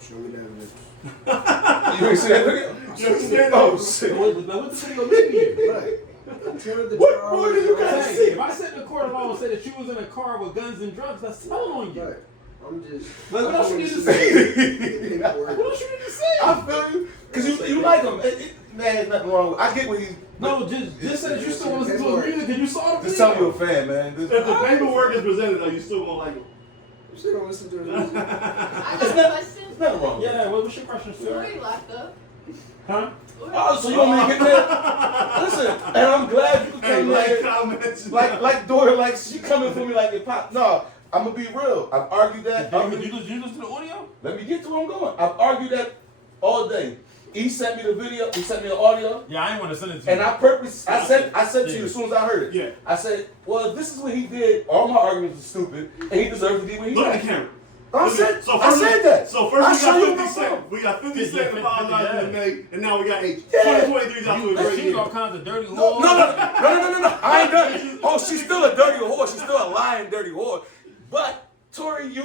Show me that list. You ain't see that video? You understand? Oh shit! What the video leave you? Right. Until the What trial more do is you over. gotta Hey, see? if I sit in the court of law and say that you was in a car with guns and drugs, that's telling on you. Right. I'm just. Like, what else you need to I'm say? just- What else you need to say? I feel you, cause you like him. Man, there's nothing wrong with. I get what he's. No, just say that you still want to listen to his music and you saw the Just video. tell me you're a fan, man. If the paperwork is presented, are you still gonna like him? I'm still gonna listen to his music. I got a question. There's nothing wrong. with it. Yeah, what's your question, Who sir? are you locked up? Huh? Oh, so you want me to get that? Listen, and I'm glad you can Hey, come like, like comments. like daughter, like she coming for me like it pop. No, I'm gonna be real. I've argued that. You listen to the audio? Let me get to where I'm going. I've argued that all day. He sent me the video. He sent me the audio. Yeah, I ain't want to send it to you. And I purpose, I said to you as soon as I heard it. Yeah. I said, well, if this is what he did, all my arguments are stupid, and he deserves to be what he Look at did. the camera. I said that. So I first show you we got my 50 Cent. phone. We got 50 Yeah, Cent 50, apologizing to yeah. Meg, and now we got H. Yeah. 2023 is off to a great She's all year. kinds of dirty No, whores. no. I ain't done. Oh, she's still a dirty whore. She's still a lying dirty whore. But Tori, you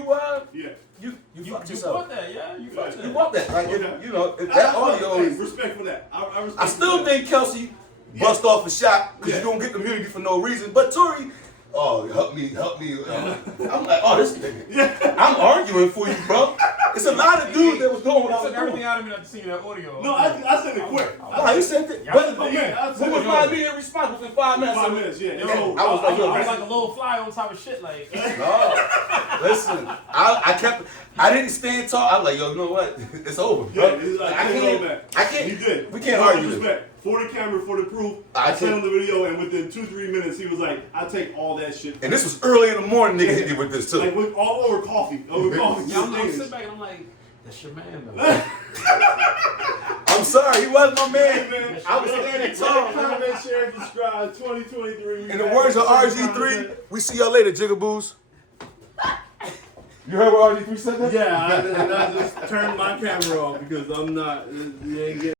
Yeah. you You fucked bought yourself. that, yeah? You Right. fucked that. You bought that. Like, Okay. if, you know, if that audio Hey, is. respect for that. I respect I still for that. think Kelsey bust off a shot because Yeah. you don't get community for no reason. But Tori, oh, help me. I'm like, oh, this nigga. I'm arguing for you, bro. It's a lot of dudes that was going It on. took everything out of me not to see that audio. No, I said it quick. No, he sent it. Yeah, But I Yeah, what was my immediate response within 5 minutes? 5 minutes, yeah. Yo, Yo, I was like, yo, I was like a little fly on top of shit, like. No, listen. I didn't stand tall. I was like, yo, you know what? It's over, yeah, bro. it's like, I can't. I can't. You did. We can't No argue this. respect. For the camera, for the proof. I I sent can't- him the video, and within 2-3 minutes, he was like, "I take all that shit." And this was early in the morning. Nigga hit me with this too. Like with, all over coffee. Over coffee. Yeah, I'm Just sitting back and I'm like, that's your man, though. I'm sorry, he wasn't my man. man. I was standing tall. Comment, share, subscribe. 2023. In the words of RG3, we see y'all later, jigaboos. You heard what RG3 said that? Yeah, and I just turned my camera off because I'm not. You ain't getting.